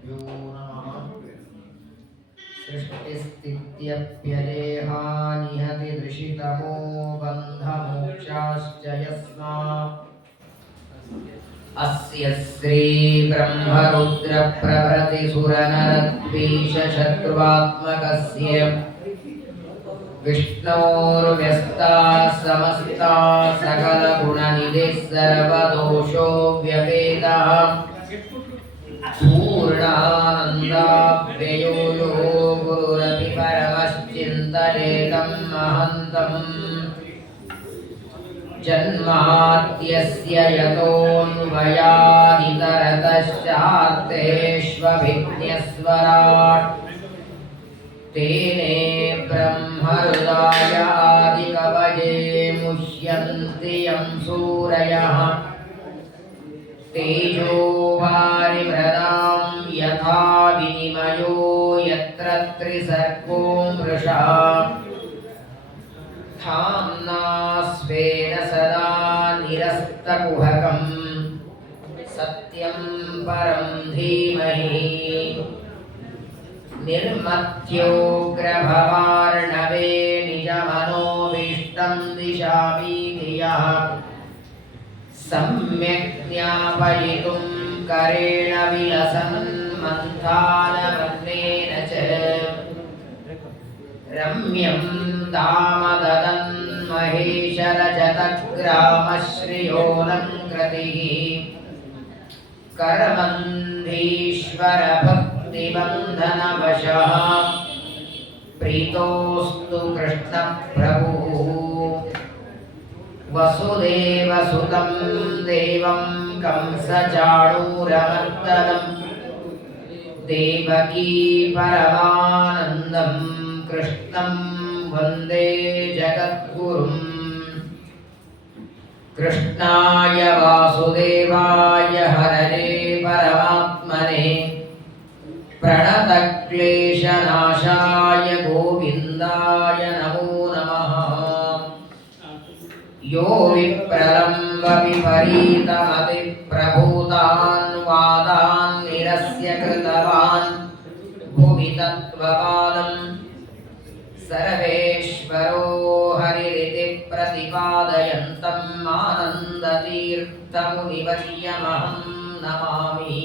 श्रीगुरुभ्यो नमः। सृष्टिस्थित्यप्यदेहानिहति दृशितमो बन्धमोक्षाश्च यस्मात् अस्य श्रीब्रह्मरुद्रप्रभृतिसुरनरद्वीषशत्रुवात्मकस्य विष्णोर्व्यस्ताः समस्ताः सकलगुणनिधिः सर्वदोषो व्यपेतः पूर्णानन्दाभ्ययो यो गुरुरपि परमश्चिन्तयेतं महन्तम् जन्माद्यस्य यतोऽन्वयादितरतश्चार्थेष्वभिज्ञस्वराट् तेने ब्रह्महृदायादिकवये मुह्यन्ति यं सूरयः तेजो वारिमृदां यथा विनिमयो यत्र त्रिसर्गो मृषा धाम्ना स्वेन सदा निरस्तकुहकं सत्यं परं धीमहि निर्मत्योग्रभवार्णवे निजमनोभीष्टं दिशामि धियः सम्यक् ज्ञापयितुं करेण विलसन् मन्थानमग्नेन च रम्यं दामददन् महेशरजतग्रामश्रियोऽलङ्कृतिः करमन्धीश्वरभक्तिबन्धनवशः प्रीतोऽस्तु कृष्णप्रभुः वसुदेवसुतं देवं कंसचाणूरमर्दनं देवकी परमानन्दं कृष्णं वन्दे जगद्गुरुं कृष्णाय वासुदेवाय हरये परमात्मने प्रणतक्लेशनाशाय गोविन्दाय नमो नमः। यो विप्रलम्ब विपरीतमतिप्रभूतान् वादान् निरस्य कृतवान् भुवि तत्त्ववादम् सर्वेश्वरो हरिरिति प्रतिपादयन्तम् आनन्दतीर्थमुनिवर्यमहं नमामि।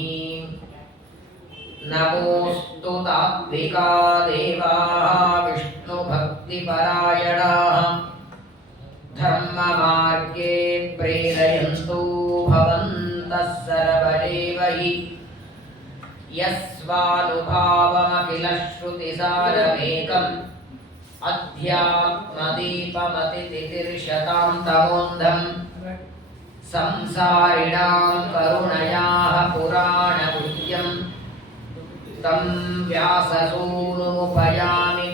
नमोऽस्तु तात्विका देवाः विष्णुभक्तिपरायणाः धर्ममार्गे प्रेरयन्तु भवन्तः सर्वदेव हि यस्वानुभावमखिल श्रुतिसारमेकम् अध्यात्मदीपमतितितिर्षतां तमोन्धम् संसारिणां करुणयाः पुराणगुह्यं तं व्याससूनुमुपयामि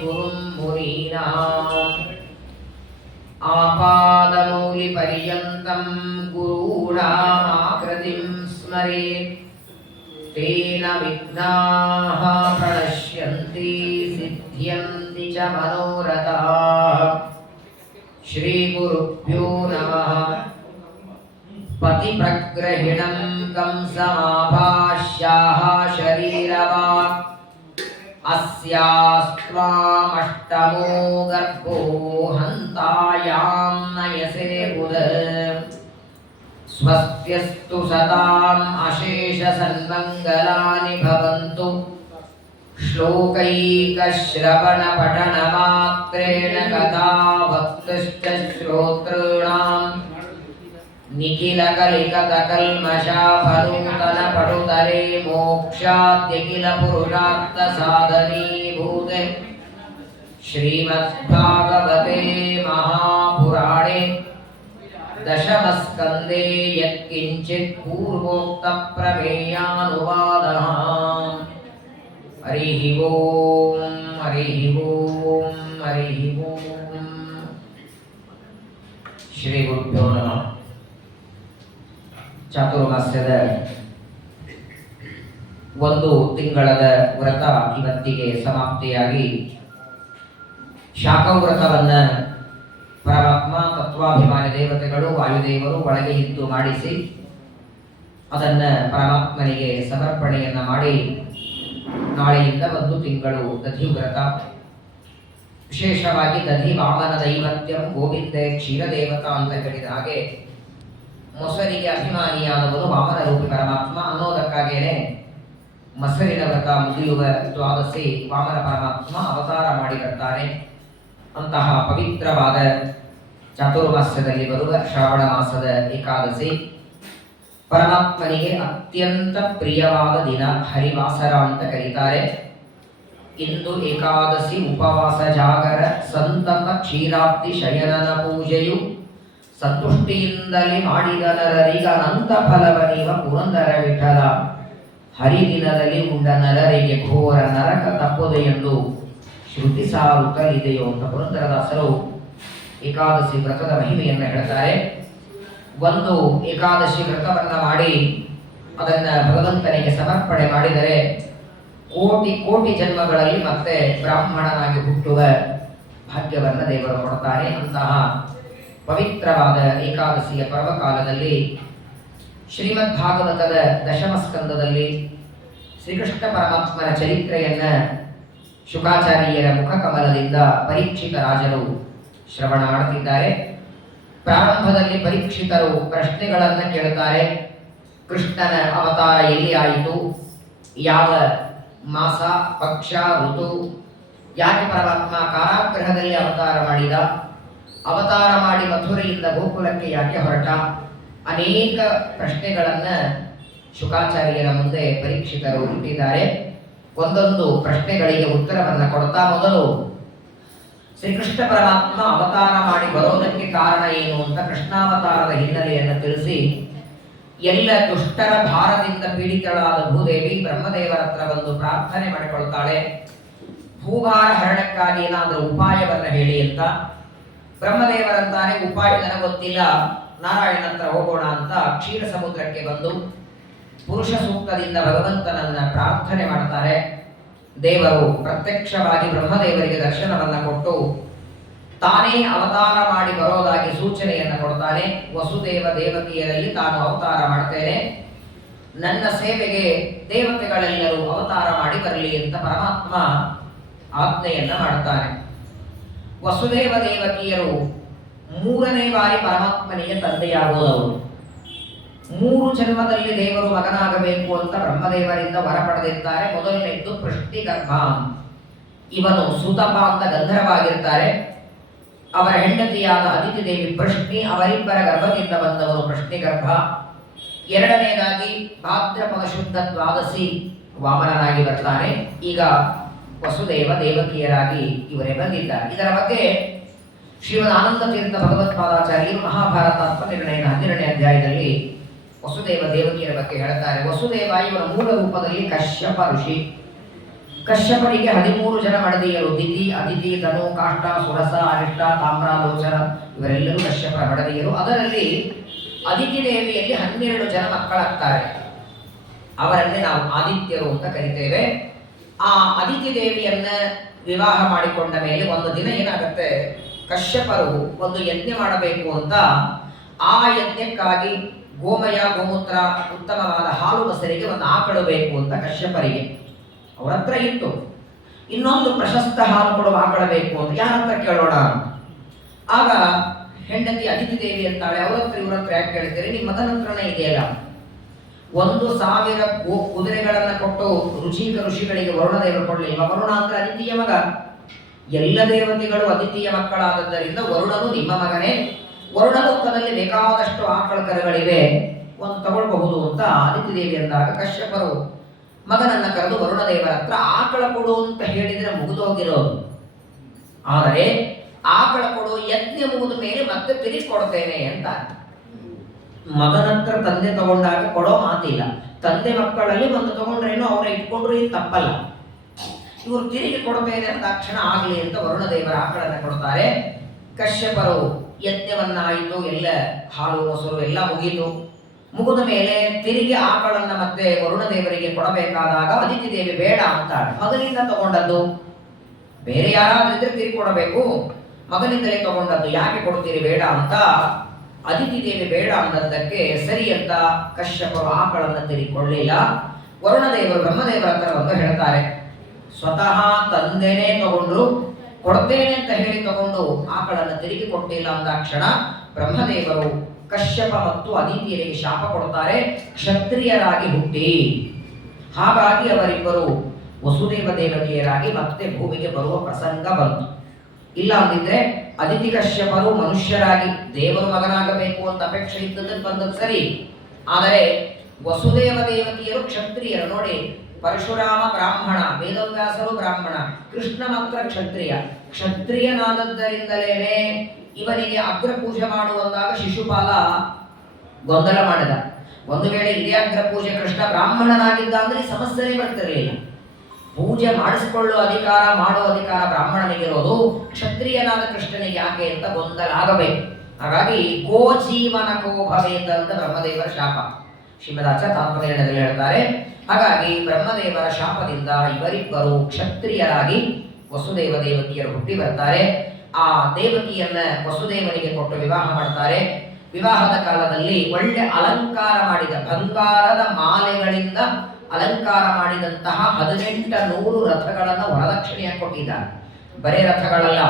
गुरुं मुनीनाम् आपादमौलिपर्यन्तं गुरूणामाकृतिं स्मरेत् तेन विघ्नाः प्रणश्यन्ति सिद्ध्यन्ति च मनोरथाः। श्रीगुरुभ्यो नमः। पतिप्रग्रहिणं कंसमाभाष्याः शरीरवाक् अस्यास्त्वामष्टमो गर्भो हन्तायां नयसे बुध स्वस्त्यस्तु सताम् अशेषसन्मङ्गलानि भवन्तु श्लोकैकश्रवणपठनमात्रेण कथावक्तुश्च श्रोतॄणाम् निखिलकलिकतकल्मषाफलूतलपटुतरे मोक्षाद्यखिलपुरुषार्थसाधनीभूते श्रीमद्भागवते महापुराणे दशमस्कन्धे यत्किञ्चित् पूर्वोक्तप्रमेयानुवादः। हरिः ओम् हरिः ओम् हरिः ओम्। श्रीगुरुभ्यो नमः। ಚಾತುರ್ಮಾಸ್ಯದ ಒಂದು ತಿಂಗಳದ ವ್ರತ ಇವತ್ತಿಗೆ ಸಮಾಪ್ತಿಯಾಗಿ ಶಾಖವ್ರತವನ್ನು ಪರಮಾತ್ಮ ತತ್ವಾಭಿಮಾನಿ ದೇವತೆಗಳು ವಾಯುದೇವರು ಒಳಗೆ ಇದ್ದು ಮಾಡಿಸಿ ಅದನ್ನು ಪರಮಾತ್ಮನಿಗೆ ಸಮರ್ಪಣೆಯನ್ನು ಮಾಡಿ ನಾಳೆಯಿಂದ 1 ತಿಂಗಳು ದಧಿ ವ್ರತ. ವಿಶೇಷವಾಗಿ ದಧಿ ವಾಮನ ದೈವತ್ಯಂ ಗೋವಿಂದೇ ಕ್ಷೀರದೇವತಾ ಅಂತ ಹೇಳಿದ ಹಾಗೆ ಮೊಸರಿಗೆ ಅಭಿಮಾನಿಯಾದವನು ವಾಮನ ರೂಪಿ ಪರಮಾತ್ಮ ಅನ್ನೋದಕ್ಕಾಗೇನೆ ಮೊಸರಿನ ವ್ರತ ಮುಗಿಯುವ ದ್ವಾದಶಿ ವಾಮನ ಪರಮಾತ್ಮ ಅವತಾರ ಮಾಡಿ ಬರ್ತಾನೆ. ಅಂತಹ ಪವಿತ್ರವಾದ ಚಾತುರ್ಮಾಸ್ಯದಲ್ಲಿ ಬರುವ ಶ್ರಾವಣ ಮಾಸದ ಏಕಾದಶಿ ಪರಮಾತ್ಮನಿಗೆ ಅತ್ಯಂತ ಪ್ರಿಯವಾದ ದಿನ. ಹರಿವಾಸರ ಅಂತ ಕರೀತಾರೆ. ಇಂದು ಏಕಾದಶಿ ಉಪವಾಸ ಜಾಗರ ಸಂತತ ಕ್ಷೀರಾಬ್ಧಿ ಶಯನನ ಪೂಜೆಯು ಸಂತುಷ್ಟಿಯಿಂದಲೇ ಮಾಡಿದ ನರರಿಗೆ ಅನಂತ ಫಲವನಿವ ಪುರಂದರ ವಿಠಲ. ಹರಿದಿನದಲ್ಲಿ ಉಂಡ ನರರಿಗೆ ಘೋರ ನರಕ ತಪ್ಪುದೆ ಎಂದು ಶ್ರುತಿ ಸಾರುತ್ತಲಿದೆಯೋ ಅಂತ ಪುರಂದರದಾಸರು ಏಕಾದಶಿ ವ್ರತದ ಮಹಿಮೆಯನ್ನು ಹೇಳ್ತಾರೆ. ಒಂದು ಏಕಾದಶಿ ವ್ರತವನ್ನ ಮಾಡಿ ಅದನ್ನ ಭಗವಂತನಿಗೆ ಸಮರ್ಪಣೆ ಮಾಡಿದರೆ ಕೋಟಿ ಕೋಟಿ ಜನ್ಮಗಳಲ್ಲಿ ಮತ್ತೆ ಬ್ರಾಹ್ಮಣನಾಗಿ ಹುಟ್ಟುವ ಭಾಗ್ಯವನ್ನು ದೇವರು ಕೊಡ್ತಾನೆ. ಅಂತಹ ಪವಿತ್ರವಾದ ಏಕಾದಶಿಯ ಪರ್ವಕಾಲದಲ್ಲಿ ಶ್ರೀಮದ್ ಭಾಗವತದ ದಶಮ ಸ್ಕಂದದಲ್ಲಿ ಶ್ರೀಕೃಷ್ಣ ಪರಮಾತ್ಮನ ಚರಿತ್ರೆಯನ್ನ ಶುಕಾಚಾರ್ಯರ ಮುಖಕಮಲದಿಂದ ಪರೀಕ್ಷಿತ ರಾಜರು ಶ್ರವಣ ಮಾಡುತ್ತಿದ್ದಾರೆ. ಪ್ರಾರಂಭದಲ್ಲಿ ಪರೀಕ್ಷಿತರು ಪ್ರಶ್ನೆಗಳನ್ನು ಕೇಳುತ್ತಾರೆ. ಕೃಷ್ಣನ ಅವತಾರ ಎಲ್ಲಿ ಆಯಿತು, ಯಾವ ಮಾಸ, ಪಕ್ಷ, ಋತು, ಯಾಕೆ ಪರಮಾತ್ಮ ಕಾರಾಗೃಹದಲ್ಲಿ ಅವತಾರ ಮಾಡಿದ, ಅವತಾರ ಮಾಡಿ ಮಥುರೆಯಿಂದ ಗೋಕುಲಕ್ಕೆ ಯಾಕೆ ಹೊರಟ, ಅನೇಕ ಪ್ರಶ್ನೆಗಳನ್ನ ಶುಕಾಚಾರ್ಯರ ಮುಂದೆ ಪರೀಕ್ಷಿತರು ಇಟ್ಟಿದ್ದಾರೆ. ಒಂದೊಂದು ಪ್ರಶ್ನೆಗಳಿಗೆ ಉತ್ತರವನ್ನು ಕೊಡ್ತಾ ಮೊದಲು ಶ್ರೀಕೃಷ್ಣ ಪರಮಾತ್ಮ ಅವತಾರ ಮಾಡಿ ಬರೋದಕ್ಕೆ ಕಾರಣ ಏನು ಅಂತ ಕೃಷ್ಣಾವತಾರದ ಹಿನ್ನೆಲೆಯನ್ನು ತಿಳಿಸಿ, ಎಲ್ಲ ದುಷ್ಟರ ಭಾರದಿಂದ ಪೀಡಿತಳಾದ ಭೂದೇವಿ ಬ್ರಹ್ಮದೇವರ ಹತ್ರ ಬಂದು ಪ್ರಾರ್ಥನೆ ಮಾಡಿಕೊಳ್ತಾಳೆ. ಭೂಭಾರ ಹರಣಕ್ಕಾಗಿ ಏನಾದರೂ ಉಪಾಯವನ್ನ ಹೇಳಿ ಅಂತ. ಬ್ರಹ್ಮದೇವರಂತಾನೆ ಉಪಾಯ ನನಗೆ ಗೊತ್ತಿಲ್ಲ, ನಾರಾಯಣ ಹತ್ರ ಹೋಗೋಣ ಅಂತ ಕ್ಷೀರ ಸಮುದ್ರಕ್ಕೆ ಬಂದು ಪುರುಷ ಸೂಕ್ತದಿಂದ ಭಗವಂತನನ್ನ ಪ್ರಾರ್ಥನೆ ಮಾಡ್ತಾರೆ. ದೇವರು ಪ್ರತ್ಯಕ್ಷವಾಗಿ ಬ್ರಹ್ಮದೇವರಿಗೆ ದರ್ಶನವನ್ನ ಕೊಟ್ಟು ತಾನೇ ಅವತಾರ ಮಾಡಿ ಬರೋದಾಗಿ ಸೂಚನೆಯನ್ನು ಕೊಡ್ತಾನೆ. ವಸುದೇವ ದೇವಕಿಯರಲ್ಲಿ ತಾನು ಅವತಾರ ಮಾಡ್ತೇನೆ, ನನ್ನ ಸೇವೆಗೆ ದೇವತೆಗಳೆಲ್ಲರೂ ಅವತಾರ ಮಾಡಿ ಬರಲಿ ಅಂತ ಪರಮಾತ್ಮ ಆಜ್ಞೆಯನ್ನ ಮಾಡ್ತಾನೆ. ವಸುದೇವ ದೇವಕಿಯರು 3ನೇ ಬಾರಿ ಪರಮಾತ್ಮನಿಗೆ ತಂದೆಯಾಗುವುದವರು. 3 ಜನ್ಮದಲ್ಲಿ ದೇವರು ಮಗನಾಗಬೇಕು ಅಂತ ಬ್ರಹ್ಮದೇವರಿಂದ ವರ ಪಡೆದಿದ್ದಾರೆ. ಮೊದಲನೇದ್ದು ಪೃಷ್ಟಿಗರ್ಭ. ಇವನು ಸುತಪ ಅಂತ ಗಂಧರ್ವಾಗಿರ್ತಾರೆ. ಅವರ ಹೆಂಡತಿಯಾದ ಅದಿತಿ ದೇವಿ ಪೃಷ್ಣಿ, ಅವರಿಬ್ಬರ ಗರ್ಭದಿಂದ ಬಂದವನು ಪೃಷ್ಣಿಗರ್ಭ. ಎರಡನೇದಾಗಿ ಭಾದ್ರಪದ ಶುದ್ಧ ದ್ವಾದಶಿ ವಾಮನನಾಗಿ ಬರ್ತಾನೆ. ಈಗ ವಸುದೇವ ದೇವಕಿಯರಾಗಿ ಇವರೇ ಬಂದಿದ್ದಾರೆ. ಇದರ ಬಗ್ಗೆ ಶ್ರೀಮದ್ ಆನಂದ ತೀರ್ಥ ಭಗವತ್ಪಾದಾಚಾರ್ಯರು ಮಹಾಭಾರತ ಆತ್ಮನಿರ್ಣಯದ 12ನೇ ಅಧ್ಯಾಯದಲ್ಲಿ ವಸುದೇವ ದೇವಕಿಯರ ಬಗ್ಗೆ ಹೇಳ್ತಾರೆ. ವಸುದೇವ ಇವರ ಮೂಲ ರೂಪದಲ್ಲಿ ಕಶ್ಯಪ ಋಷಿ. ಕಶ್ಯಪನಿಗೆ 13 ಜನ ಮಡದಿಯರು, ದಿತಿ, ಅದಿತಿ, ಧನು, ಕಾಷ್ಟ, ಸುರಸ, ಅರಿಷ್ಟ, ತಾಮ್ರ, ಲೋಚನ ಇವರೆಲ್ಲರೂ ಕಶ್ಯಪರ ಮಡದಿಯರು. ಅದರಲ್ಲಿ ಅದಿತಿ ದೇವಿಯಲ್ಲಿ 12 ಜನ ಮಕ್ಕಳಾಗ್ತಾರೆ. ಅವರನ್ನೇ ನಾವು ಆದಿತ್ಯರು ಅಂತ ಕರಿತೇವೆ. ಆ ಅದಿತಿ ದೇವಿಯನ್ನ ವಿವಾಹ ಮಾಡಿಕೊಂಡ ಮೇಲೆ ಒಂದು ದಿನ ಏನಾಗುತ್ತೆ, ಕಶ್ಯಪರು ಒಂದು ಯಜ್ಞ ಮಾಡಬೇಕು ಅಂತ ಆ ಯಜ್ಞಕ್ಕಾಗಿ ಗೋಮಯ, ಗೋಮೂತ್ರ, ಉತ್ತಮವಾದ ಹಾಲು ಮೊಸರಿಗೆ ಒಂದು ಆಕಳು ಬೇಕು ಅಂತ ಕಶ್ಯಪರಿಗೆ ಅವರ ಹತ್ರ ಇತ್ತು. ಇನ್ನೊಂದು ಪ್ರಶಸ್ತ ಹಾಲು ಕೊಡುವ ಆಕಳ ಬೇಕು ಅಂತ ಯಾರ ಹತ್ರ ಕೇಳೋಣ. ಆಗ ಹೆಂಡತಿ ಅದಿತಿ ದೇವಿ ಅಂತಾಳೆ, ಅವ್ರ ಹತ್ರ ಇವ್ರ ಹತ್ರ ಯಾಕೆ ಕೇಳ್ತೀರಿ, ನಿಮ್ಮ ಮಗನ ಹತ್ರನೇ ಇದೆಯಲ್ಲ. 1,000 ಕುದುರೆಗಳನ್ನ ಕೊಟ್ಟು ಋಷಿಗಳಿಗೆ ವರುಣದೇವರು ಕೊಡಲಿಲ್ಲ. ವರುಣ ಅಂದ್ರೆ ಅದಿತಿಯ ಮಗ. ಎಲ್ಲ ದೇವತೆಗಳು ಅದಿತಿಯ ಮಕ್ಕಳಾದದ್ದರಿಂದ ವರುಣನು ನಿಮ್ಮ ಮಗನೇ. ವರುಣ ಲೋಕದಲ್ಲಿ ಬೇಕಾದಷ್ಟು ಆಕಳ ಕರುಗಳಿವೆ, ಒಂದು ತಗೊಳ್ಬಹುದು ಅಂತ ಅದಿತಿ ದೇವಿ ಅಂದಾಗ ಕಶ್ಯಪರು ಮಗನನ್ನ ಕರೆದು ವರುಣದೇವರ ಹತ್ರ ಆಕಳ ಕೊಡು ಅಂತ ಹೇಳಿದ್ರೆ ಮುಗಿದೋಗಿರೋದು. ಆದರೆ ಆಕಳ ಕೊಡು ಯಜ್ಞ ಮುಗಿದ ಮೇಲೆ ಮತ್ತೆ ತಿರುಗಿ ಕೊಡ್ತೇನೆ ಅಂತ. ಮಗನ ಹತ್ರ ತಂದೆ ತಗೊಂಡಾಗ ಕೊಡೋ ಮಾತಿಲ್ಲ. ತಂದೆ ಮಕ್ಕಳಲ್ಲಿ ಒಂದು ತಗೊಂಡ್ರೇನೋ ಅವರ ಇಟ್ಕೊಂಡ್ರು ಇದು ತಪ್ಪಲ್ಲ. ಇವರು ತಿರುಗಿ ಕೊಡ್ತೇನೆ ಅಂತ ತಕ್ಷಣ ಆಗಲಿ ಅಂತ ವರುಣದೇವರ ಆಕಳನ್ನ ಕೊಡ್ತಾರೆ. ಕಶ್ಯಪರು ಯಜ್ಞವನ್ನಾಯಿತು, ಎಲ್ಲ ಹಾಲು ಮೊಸರು ಎಲ್ಲ ಮುಗೀತು. ಮುಗಿದ ಮೇಲೆ ತಿರುಗಿ ಆಕಳನ್ನ ಮತ್ತೆ ವರುಣದೇವರಿಗೆ ಕೊಡಬೇಕಾದಾಗ ಅದಿತಿ ದೇವಿ ಬೇಡ ಅಂತಾಳೆ. ಮಗನಿಂದ ತಗೊಂಡದ್ದು, ಬೇರೆ ಯಾರಾದ್ರೂ ಇದ್ರೆ ತಿರುಗಿ ಕೊಡಬೇಕು, ಮಗನಿಂದಲೇ ತಗೊಂಡದ್ದು ಯಾಕೆ ಕೊಡ್ತೀರಿ ಬೇಡ ಅಂತ ಅದಿತಿ ದೇವಿ ಬೇಡ ಅನ್ನೋದಕ್ಕೆ ಸರಿ ಅಂತ ಕಶ್ಯಪರು ಆಕಳನ್ನ ತಿರುಗಿಕೊಳ್ಳಲಿಲ್ಲ. ವರುಣದೇವರು ಬ್ರಹ್ಮದೇವರ ಹತ್ರ ಬಂದು ಹೇಳ್ತಾರೆ, ಸ್ವತಃ ತಂದೆನೇ ತಗೊಂಡ್ರು, ಕೊಡ್ತೇನೆ ಅಂತ ಹೇಳಿ ತಗೊಂಡು ಆಕಳನ್ನು ತಿರುಗಿ ಕೊಟ್ಟಿಲ್ಲ ಅಂದಾಕ್ಷಣ ಬ್ರಹ್ಮದೇವರು ಕಶ್ಯಪ ಮತ್ತು ಅದಿತಿಯರಿಗೆ ಶಾಪ ಕೊಡ್ತಾರೆ, ಕ್ಷತ್ರಿಯರಾಗಿ ಹುಟ್ಟಿ. ಹಾಗಾಗಿ ಅವರಿಬ್ಬರು ವಸುದೇವ ದೇವಕಿಯರಾಗಿ ಮತ್ತೆ ಭೂಮಿಗೆ ಬರುವ ಪ್ರಸಂಗ ಬಂತು. ಇಲ್ಲ ಅಂದಿದ್ರೆ ಅದಿತಿ ಕಶ್ಯಪರು ಮನುಷ್ಯರಾಗಿ ದೇವರು ಮಗನಾಗಬೇಕು ಅಂತ ಅಪೇಕ್ಷೆ ಇದ್ದದಕ್ಕೆ ಬಂದದ್ದು ಸರಿ. ಆದರೆ ವಸುದೇವ ದೇವಕಿಯರು ಕ್ಷತ್ರಿಯರು. ನೋಡಿ, ಪರಶುರಾಮ ಬ್ರಾಹ್ಮಣ, ವೇದವ್ಯಾಸರು ಬ್ರಾಹ್ಮಣ, ಕೃಷ್ಣ ಮಾತ್ರ ಕ್ಷತ್ರಿಯ. ಕ್ಷತ್ರಿಯನಾದದ್ದರಿಂದಲೇ ಇವನಿಗೆ ಅಗ್ರಪೂಜೆ ಮಾಡುವಂದಾಗ ಶಿಶುಪಾಲ ಗೊಂದಲ ಮಾಡಿದ. ಒಂದು ವೇಳೆ ಇದೇ ಅಗ್ರಪೂಜೆ ಕೃಷ್ಣ ಬ್ರಾಹ್ಮಣನಾಗಿದ್ದ ಅಂದ್ರೆ ಈ ಸಮಸ್ಯೆನೇ ಬರ್ತಿರಲಿಲ್ಲ. ಪೂಜೆ ಮಾಡಿಸಿಕೊಳ್ಳುವ ಅಧಿಕಾರ, ಮಾಡುವ ಅಧಿಕಾರ ಬ್ರಾಹ್ಮಣನಿಗಿರೋದು, ಕ್ಷತ್ರಿಯನಾದ ಕೃಷ್ಣನಿಗೆ ಯಾಕೆ ಅಂತ ಗೊಂದಲ ಆಗಬೇಕು. ಹಾಗಾಗಿ ಕೋ ಜೀವನ ಕೋ ಭವೇತ ಅಂತ ಬ್ರಹ್ಮದೇವರ ಶಾಪ ಶ್ರೀಮದಾಚಾರ್ಯ ತಾತ್ಪರ್ಯದಲ್ಲಿ ಹೇಳ್ತಾರೆ. ಹಾಗಾಗಿ ಬ್ರಹ್ಮದೇವರ ಶಾಪದಿಂದ ಇವರಿಬ್ಬರು ಕ್ಷತ್ರಿಯರಾಗಿ ವಸುದೇವ ದೇವಕಿಯರು ಹುಟ್ಟಿ ಬರ್ತಾರೆ. ಆ ದೇವಕಿಯನ್ನ ವಸುದೇವನಿಗೆ ಕೊಟ್ಟು ವಿವಾಹ ಮಾಡ್ತಾರೆ. ವಿವಾಹದ ಕಾಲದಲ್ಲಿ ಒಳ್ಳೆ ಅಲಂಕಾರ ಮಾಡಿದ ಬಂಗಾರದ ಮಾಲೆಗಳಿಂದ ಅಲಂಕಾರ ಮಾಡಿದಂತಹ 1800 ರಥಗಳನ್ನು ವರದಕ್ಷಿಣೆಯಾಗಿ ಕೊಟ್ಟಿದ್ದಾರೆ. ಬರೇ ರಥಗಳಲ್ಲ,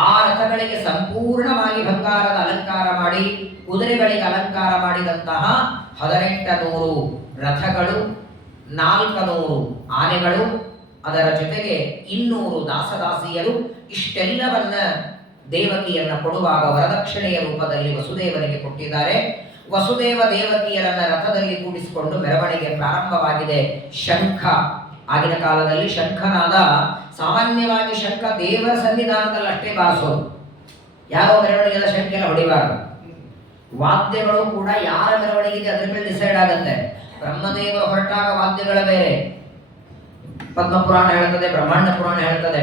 ಆ ರಥಗಳಿಗೆ ಸಂಪೂರ್ಣವಾಗಿ ಬಂಗಾರದ ಅಲಂಕಾರ ಮಾಡಿ, ಕುದುರೆಗಳಿಗೆ ಅಲಂಕಾರ ಮಾಡಿದಂತಹ 1800 ರಥಗಳು, 400 ಆನೆಗಳು, ಅದರ ಜೊತೆಗೆ 200 ದಾಸದಾಸಿಯರು, ಇಷ್ಟೆಲ್ಲವನ್ನ ದೇವಕಿಯನ್ನ ಕೊಡುವಾಗ ವರದಕ್ಷಿಣೆಯ ರೂಪದಲ್ಲಿ ವಸುದೇವನಿಗೆ ಕೊಟ್ಟಿದ್ದಾರೆ. ವಸುದೇವ ದೇವಕಿಯರನ್ನ ರಥದಲ್ಲಿ ಕೂಡಿಸಿಕೊಂಡು ಮೆರವಣಿಗೆ ಪ್ರಾರಂಭವಾಗಿದೆ. ಶಂಖ, ಆಗಿನ ಕಾಲದಲ್ಲಿ ಶಂಖನಾದ, ಸಾಮಾನ್ಯವಾಗಿ ಶಂಖ ದೇವರ ಸನ್ನಿಧಾನದಲ್ಲಿ ಅಷ್ಟೇ ಬಾರಿಸೋದು, ಯಾರೋ ಮೆರವಣಿಗೆಲ್ಲ ಶಂಖ ಎಲ್ಲ ಹೊಡಿಬಾರದು. ವಾದ್ಯಗಳು ಕೂಡ ಯಾರ ಮೆರವಣಿಗೆ ಅದರ ಮೇಲೆ ಡಿಸೈಡ್ ಆಗುತ್ತೆ. ಬ್ರಹ್ಮದೇವರು ಹೊರಟಾಗ ವಾದ್ಯಗಳ ಬೇರೆ, ಪದ್ಮಪುರಾಣ ಹೇಳ್ತದೆ, ಬ್ರಹ್ಮಾಂಡ ಪುರಾಣ ಹೇಳ್ತದೆ.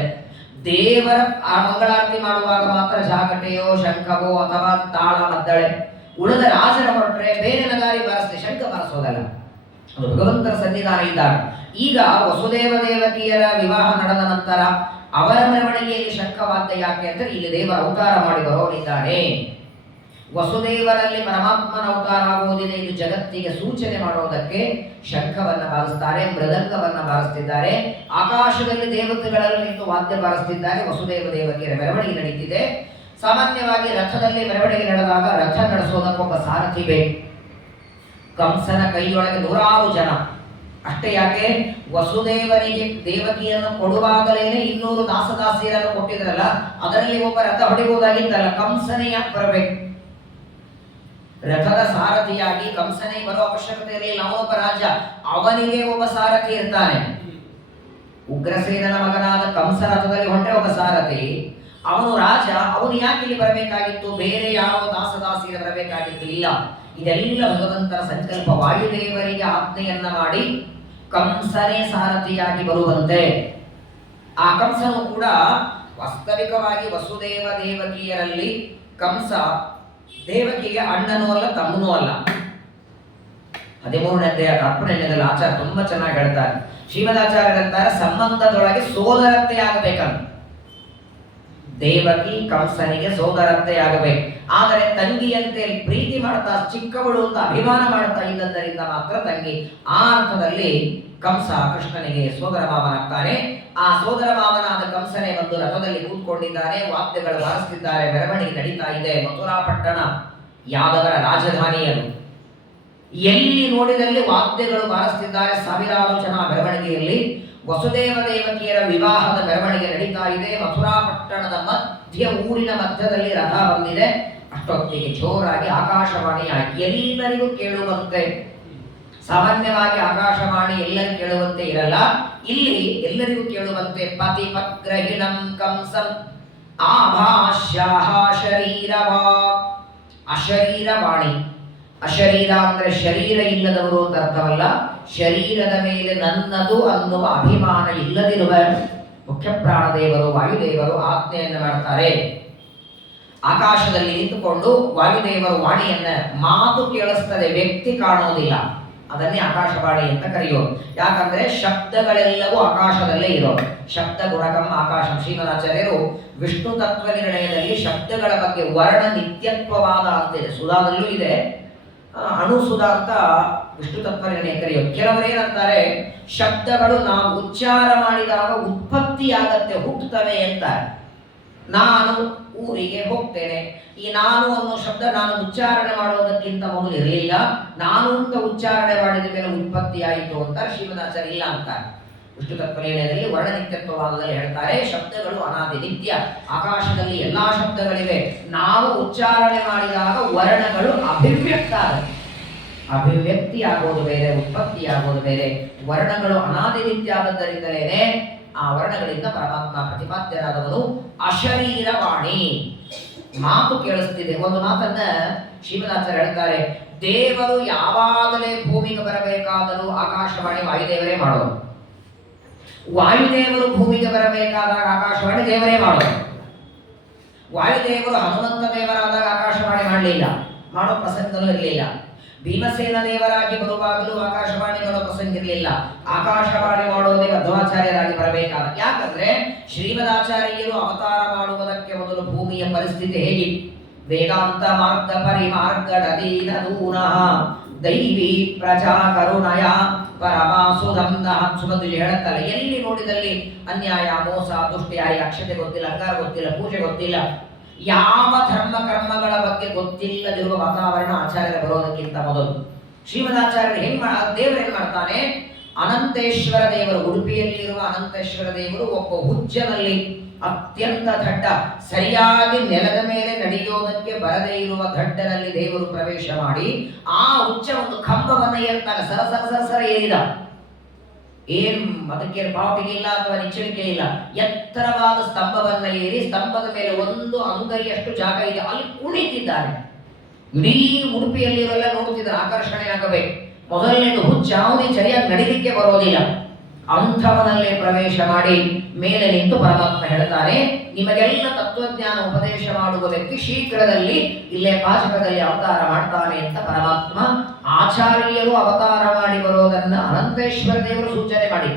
ದೇವರ ಆ ಮಂಗಳಾರತಿ ಮಾಡುವಾಗ ಮಾತ್ರ ಜಾಗಟೆಯೋ ಶಂಖವೋ ಅಥವಾ ತಾಳ ಮದ್ದಳೆ, ಉಳಿದ ರಾಜರ ಹೊರಟ್ರೆ ಬೇರೆ ನಗಾರಿ ಬಾರಿಸದೆ ಶಂಖ ಬಾರಿಸೋದಲ್ಲ, ಅದು ಭಗವಂತರ ಸನ್ನಿಧಾನ ಇದ್ದಾಗ. ಈಗ ವಸುದೇವ ದೇವಕಿಯರ ವಿವಾಹ ನಡೆದ ನಂತರ ಅವರ ಮೆರವಣಿಗೆಯಲ್ಲಿ ಶಂಖವಾದ್ಯ ಯಾಕೆ ಅಂದರೆ ಇಲ್ಲಿ ದೇವರ ಅವತಾರ ಮಾಡಿ ಬರೋರಿದ್ದಾನೆ. ವಸುದೇವರಲ್ಲಿ ಪರಮಾತ್ಮನ ಅವತಾರ ಆಗುವುದಿದೆ, ಇದು ಜಗತ್ತಿಗೆ ಸೂಚನೆ ಮಾಡೋದಕ್ಕೆ ಶಂಖವನ್ನ ಬಾರಿಸ್ತಾರೆ, ಮೃದಂಗವನ್ನ ಬಾರಿಸ್ತಿದ್ದಾರೆ. ಆಕಾಶದಲ್ಲಿ ದೇವತೆಗಳಲ್ಲಿ ನಿಂತು ವಾದ್ಯ ಬಾರಿಸ್ತಿದ್ದಾರೆ. ವಸುದೇವ ದೇವಕಿಯರ ಮೆರವಣಿಗೆ ನಡೀತಿದೆ. ಸಾಮಾನ್ಯವಾಗಿ ರಥದಲ್ಲಿ ಮೆರವಣಿಗೆ ನಡೆದಾಗ ರಥ ನಡೆಸೋದಕ್ಕೊಬ್ಬ ಸಾರಥಿ ಬೇಕು. ಕಂಸನ ಕೈಯೊಳಗೆ 100 ಜನ. ಅಷ್ಟೇ ಯಾಕೆ, ವಸುದೇವನಿಗೆ ದೇವಕಿಯನ್ನು ಕೊಡುವಾಗಲೇನೆ 200 ದಾಸದಾಸಿಯರನ್ನು ಕೊಟ್ಟಿದ್ರಲ್ಲ, ಅದರಲ್ಲಿ ಒಬ್ಬ ರಥ ಹೊಡಿಬಹುದಾಗಿತ್ತಲ್ಲ, ಕಂಸನೇ ಯಾಕೆ ಬರಬೇಕು? ರಥದ ಸಾರಥಿಯಾಗಿ ಕಂಸನೇ ಬರೋ ಅವಶ್ಯಕತೆ ಇರಲಿಲ್ಲ. ಅವನೊಬ್ಬ ರಾಜ, ಅವನಿಗೆ ಒಬ್ಬ ಸಾರಥಿ ಇರ್ತಾನೆ. ಉಗ್ರಸೇನನ ಮಗನಾದ ಕಂಸ ರಥದಲ್ಲಿ ಹೊಂಟೆ ಒಬ್ಬ ಸಾರಥಿ, ಅವನು ರಾಜ, ಅವನು ಯಾಕೆ ಇಲ್ಲಿ ಬರಬೇಕಾಗಿತ್ತು? ಬೇರೆ ಯಾರೋ ದಾಸದಾಸಿಯರು ಬರಬೇಕಾಗಿತ್ತು? ಇಲ್ಲ, ಇದೆಲ್ಲ ಭಗವಂತರ ಸಂಕಲ್ಪ. ವಾಯುದೇವರಿಗೆ ಆಜ್ಞೆಯನ್ನ ಮಾಡಿ ಕಂಸನೇ ಸಾರಥಿಯಾಗಿ ಬರುವಂತೆ. ಆ ಕಂಸನು ಕೂಡ ವಾಸ್ತವಿಕವಾಗಿ ವಸುದೇವ ದೇವಕಿಯರಲ್ಲಿ ಕಂಸ ದೇವಕಿಗೆ ಅಣ್ಣನೂ ಅಲ್ಲ, ತಮ್ಮನೂ ಅಲ್ಲ. 13ನೇ ಅಧ್ಯಾಯ ತಾತ್ಪರ್ಯದಲ್ಲಿ ಆಚಾರ್ಯ ತುಂಬಾ ಚೆನ್ನಾಗಿ ಹೇಳ್ತಾರೆ. ಶ್ರೀಮದಾಚಾರ್ಯ ಹೇಳ್ತಾರೆ, ಸಂಬಂಧದೊಳಗೆ ಸೋದರತೆ ಆಗಬೇಕಂತ. ದೇವಕಿ ಕಂಸನಿಗೆ ಸೋದರತೆ ಆಗಬೇಕು. ಆದರೆ ತಂಗಿಯಂತೆ ಪ್ರೀತಿ ಮಾಡ್ತಾ, ಚಿಕ್ಕವಳು ಅಂತ ಅಭಿಮಾನ ಮಾಡ್ತಾ ಇದ್ದದ್ದರಿಂದ ಮಾತ್ರ ತಂಗಿ. ಆ ಅರ್ಥದಲ್ಲಿ ಕಂಸ ಕೃಷ್ಣನಿಗೆ ಸೋದರ ಮಾವನಾಗ್ತಾನೆ. ಆ ಸೋದರ ಮಾವನಾದ ಕಂಸನೇ ಬಂದು ರಥದಲ್ಲಿ ಕೂತ್ಕೊಂಡಿದ್ದಾನೆ. ವಾದ್ಯಗಳು ಬಾರಿಸ್ತಿದ್ದಾರೆ, ಮೆರವಣಿಗೆ ನಡೀತಾ ಇದೆ. ಮಥುರಾ ಪಟ್ಟಣ ಯಾದವರ ರಾಜಧಾನಿಯದು. ಎಲ್ಲಿ ನೋಡಿದಲ್ಲಿ ವಾದ್ಯಗಳು ಬಾರಿಸ್ತಿದ್ದಾರೆ, ಸಾವಿರಾರು ಜನ ಮೆರವಣಿಗೆಯಲ್ಲಿ. ವಸುದೇವ ದೇವಕಿಯರ ವಿವಾಹದ ಮೆರವಣಿಗೆ ನಡೀತಾ ಇದೆ. ಮಥುರಾ ಪಟ್ಟಣದ ಊರಿನ ಮಧ್ಯದಲ್ಲಿ ರಥ ಬಂದಿದೆ. ಅಷ್ಟೊತ್ತಿಗೆ ಜೋರಾಗಿ ಆಕಾಶವಾಣಿ ಎಲ್ಲರಿಗೂ ಕೇಳುವಂತೆ. ಸಾಮಾನ್ಯವಾಗಿ ಆಕಾಶವಾಣಿ ಎಲ್ಲರಿಗೂ ಕೇಳುವಂತೆ ಇರಲ್ಲ, ಇಲ್ಲಿ ಎಲ್ಲರಿಗೂ ಕೇಳುವಂತೆ. ಪತಿ ಪಗ್ರಹಿಣಂ ಕಂಸಂ ಆಭಾಷ್ಯಾಹ ಶರೀರವಾ. ಅಶರೀರವಾಣಿ, ಅಶರೀರ ಅಂದ್ರೆ ಶರೀರ ಇಲ್ಲದವರು ಅಂತ ಅರ್ಥವಲ್ಲ. ಶರೀರದ ಮೇಲೆ ನನ್ನದು ಅನ್ನುವ ಅಭಿಮಾನ ಇಲ್ಲದಿರುವ ಮುಖ್ಯ ಪ್ರಾಣದೇವರು ವಾಯುದೇವರು ಆಜ್ಞೆಯನ್ನು ಮಾಡ್ತಾರೆ. ಆಕಾಶದಲ್ಲಿ ನಿಂತುಕೊಂಡು ವಾಯುದೇವರು ವಾಣಿಯನ್ನ, ಮಾತು ಕೇಳಿಸ್ತದೆ, ವ್ಯಕ್ತಿ ಕಾಣೋದಿಲ್ಲ, ಅದನ್ನೇ ಆಕಾಶವಾಣಿ ಅಂತ ಕರೆಯೋದು. ಯಾಕಂದ್ರೆ ಶಬ್ದಗಳೆಲ್ಲವೂ ಆಕಾಶದಲ್ಲೇ ಇರೋದು. ಶಬ್ದ ಗುಣಕಂ ಆಕಾಶಂ. ಶ್ರೀಮದಾಚಾರ್ಯರು ವಿಷ್ಣು ತತ್ವ ನಿರ್ಣಯದಲ್ಲಿ ಶಬ್ದಗಳ ಬಗ್ಗೆ ವರ್ಣ ನಿತ್ಯತ್ವವಾದ ಅಂತಿದೆ, ಸುಧಾದಲ್ಲೂ ಇದೆ. ಅಣುಸುಧ ಅಂತ ವಿಷ್ಣು ತತ್ವನೇ ಕರೆಯೋದು. ಕೆಲವರೇನಂತಾರೆ ಶಬ್ದಗಳು ನಾವು ಉಚ್ಚಾರ ಮಾಡಿದಾಗ ಉತ್ಪತ್ತಿಯಾಗತ್ತೆ, ಹುಟ್ಟುತ್ತವೆ ಅಂತಾರೆ. ನಾನು ಊರಿಗೆ ಹೋಗ್ತೇನೆ, ಈ ನಾನು ಅನ್ನೋ ಶಬ್ದ ನಾನು ಉಚ್ಚಾರಣೆ ಮಾಡೋದಕ್ಕಿಂತ ಮೊದಲು ಇರಲಿಲ್ಲ, ನಾನು ಅಂತ ಉಚ್ಚಾರಣೆ ಮಾಡಿದ ಮೇಲೆ ಉತ್ಪತ್ತಿ ಆಯಿತು ಅಂತಾರೆ. ಶ್ರೀಮದಾಚಾರ್ಯ ಇಲ್ಲ ಅಂತಾರೆ. ವಿಷ್ಣು ತತ್ವನಿರ್ಣಯದಲ್ಲಿ ವರ್ಣನಿತ್ಯತ್ವವಾದದಲ್ಲಿ ಹೇಳ್ತಾರೆ ಶಬ್ದಗಳು ಅನಾದಿ ನಿತ್ಯ. ಆಕಾಶದಲ್ಲಿ ಎಲ್ಲಾ ಶಬ್ದಗಳಿವೆ, ನಾವು ಉಚ್ಚಾರಣೆ ಮಾಡಿದಾಗ ವರ್ಣಗಳು ಅಭಿವ್ಯಕ್ತ ಆಗುತ್ತೆ. ಅಭಿವ್ಯಕ್ತಿ ಆಗೋದು ಬೇರೆ, ಉತ್ಪತ್ತಿ ಆಗೋದು ಬೇರೆ. ವರ್ಣಗಳು ಅನಾದಿ ನಿತ್ಯ ಆದದ್ದರಿಂದಲೇ ಆ ವರ್ಣಗಳಿಂದ ಪರಮಾತ್ಮ ಪ್ರತಿಪಾದ್ಯರಾದವನು. ಅಶರೀರವಾಣಿ, ಮಾತು ಕೇಳಿಸ್ತಿದೆ. ಒಂದು ಮಾತನ್ನ ಶ್ರೀಮದಾಚಾರ್ಯ ಹೇಳ್ತಾರೆ, ದೇವರು ಯಾವಾಗಲೇ ಭೂಮಿಗೆ ಬರಬೇಕಾದರೂ ಆಕಾಶವಾಣಿ ವಾಯುದೇವರೇ ಮಾಡೋದು, ವಾಯುದೇವರು ಭೂಮಿಗೆ ಬರಬೇಕಾದಾಗ ಆಕಾಶವಾಣಿ ದೇವರೇ ಮಾಡೋದು. ವಾಯುದೇವರು ಹನುಮಂತ ದೇವರಾದಾಗ ಆಕಾಶವಾಣಿ ಮಾಡಲಿಲ್ಲ, ಮಾಡೋ ಪ್ರಸಂಗನೂ ಇರಲಿಲ್ಲ. ಭೀಮಸೇನ ದೇವರಾಗಿ ಬರುವಾಗಲೂ ಆಕಾಶವಾಣಿ ಮಾಡೋ ಪ್ರಸಂಗ ಇರಲಿಲ್ಲ. ಆಕಾಶವಾಣಿ ಮಾಡೋದೇ ಮಧ್ವಾಚಾರ್ಯರಾಗಿ ಬರಬೇಕಾದ. ಯಾಕಂದ್ರೆ ಶ್ರೀಮದಾಚಾರ್ಯರು ಅವತಾರ ಮಾಡುವುದಕ್ಕೆ ಮೊದಲು ಭೂಮಿಯ ಪರಿಸ್ಥಿತಿ ಹೇಗಿತ್ತು? ವೇದಾಂತ ಮಾರ್ಗ ಪರಿಮಾರ್ಗಡದೀನ ದೂನಃ ದೈವಿ ಪ್ರಜಾ ಕರುಣಯ ಪರಮಾಸುಧಂದ. ಸುಮಧುಜಿ ಹೇಳುತ್ತಲ್ಲ, ಎಲ್ಲಿ ನೋಡಿದಲ್ಲಿ ಅನ್ಯಾಯ, ಮೋಸ, ದುಷ್ಟ, ಯಾರಿಗೆ ಅಕ್ಷತೆ ಗೊತ್ತಿಲ್ಲ, ಅಂಗಾರ ಗೊತ್ತಿಲ್ಲ, ಪೂಜೆ ಗೊತ್ತಿಲ್ಲ, ಯಾವ ಧರ್ಮ ಕರ್ಮಗಳ ಬಗ್ಗೆ ಗೊತ್ತಿಲ್ಲದಿರುವ ವಾತಾವರಣ ಆಚಾರ್ಯರ ಬರೋದಕ್ಕಿಂತ ಮೊದಲು ಶ್ರೀಮದಾಚಾರ್ಯರು ದೇವರು ಏನ್ ಮಾಡ್ತಾನೆ? ಅನಂತೇಶ್ವರ ದೇವರು, ಉಡುಪಿಯಲ್ಲಿರುವ ಅನಂತೇಶ್ವರ ದೇವರು ಒಬ್ಬ ಹುಚ್ಚನಲ್ಲಿ ಅತ್ಯಂತ ದಡ್ಡ, ಸರಿಯಾಗಿ ನೆಲದ ಮೇಲೆ ನಡೆಯೋದಕ್ಕೆ ಬರದೇ ಇರುವ ದಡ್ಡನಲ್ಲಿ ದೇವರು ಪ್ರವೇಶ ಮಾಡಿ ಆ ಹುಚ್ಚ ಒಂದು ಕಂಬವನ್ನ ಏರ್ತಾನೆ. ಸರ ಏರಿದ, ಏನ್ ಅದಕ್ಕೆ ಪಾಟಿಗೆ ಇಲ್ಲ ಅಥವಾ ನಿಚ್ಚಳಿಕೆ ಇಲ್ಲ, ಎತ್ತರವಾದ ಸ್ತಂಭವನ್ನ ಏರಿ ಸ್ತಂಭದ ಮೇಲೆ ಒಂದು ಅಂಗೈಯಷ್ಟು ಜಾಗ ಇದೆ, ಅಲ್ಲಿ ಕುಳಿತಿದ್ದಾನೆ. ಇಡೀ ಉಡುಪಿಯಲ್ಲಿರೋಲ್ಲ ನೋಡುತ್ತಿದ್ದಾರೆ, ಆಕರ್ಷಣೆ ಆಗಬೇಕು. ಮೊದಲನೇದು ಹುಚ್ಚ, ಅವನಿಗೆ ಸರಿಯಾಗಿ ನಡಿಲಿಕ್ಕೆ ಬರೋದಿಲ್ಲ. ಅಂಥವನಲ್ಲೇ ಪ್ರವೇಶ ಮಾಡಿ ಮೇಲೆ ನಿಂತು ಪರಮಾತ್ಮ ಹೇಳ್ತಾನೆ, ನಿಮಗೆಲ್ಲ ತತ್ವಜ್ಞಾನ ಉಪದೇಶ ಮಾಡುವ ವ್ಯಕ್ತಿ ಶೀಘ್ರದಲ್ಲಿ ಇಲ್ಲೇ ಪಾಚಕದಲ್ಲಿ ಅವತಾರ ಮಾಡ್ತಾನೆ ಅಂತ ಪರಮಾತ್ಮ ಆಚಾರ್ಯರು ಅವತಾರ ಮಾಡಿ ಬರೋದನ್ನ ಅನಂತೇಶ್ವರ ದೇವರು ಸೂಚನೆ ಮಾಡಿ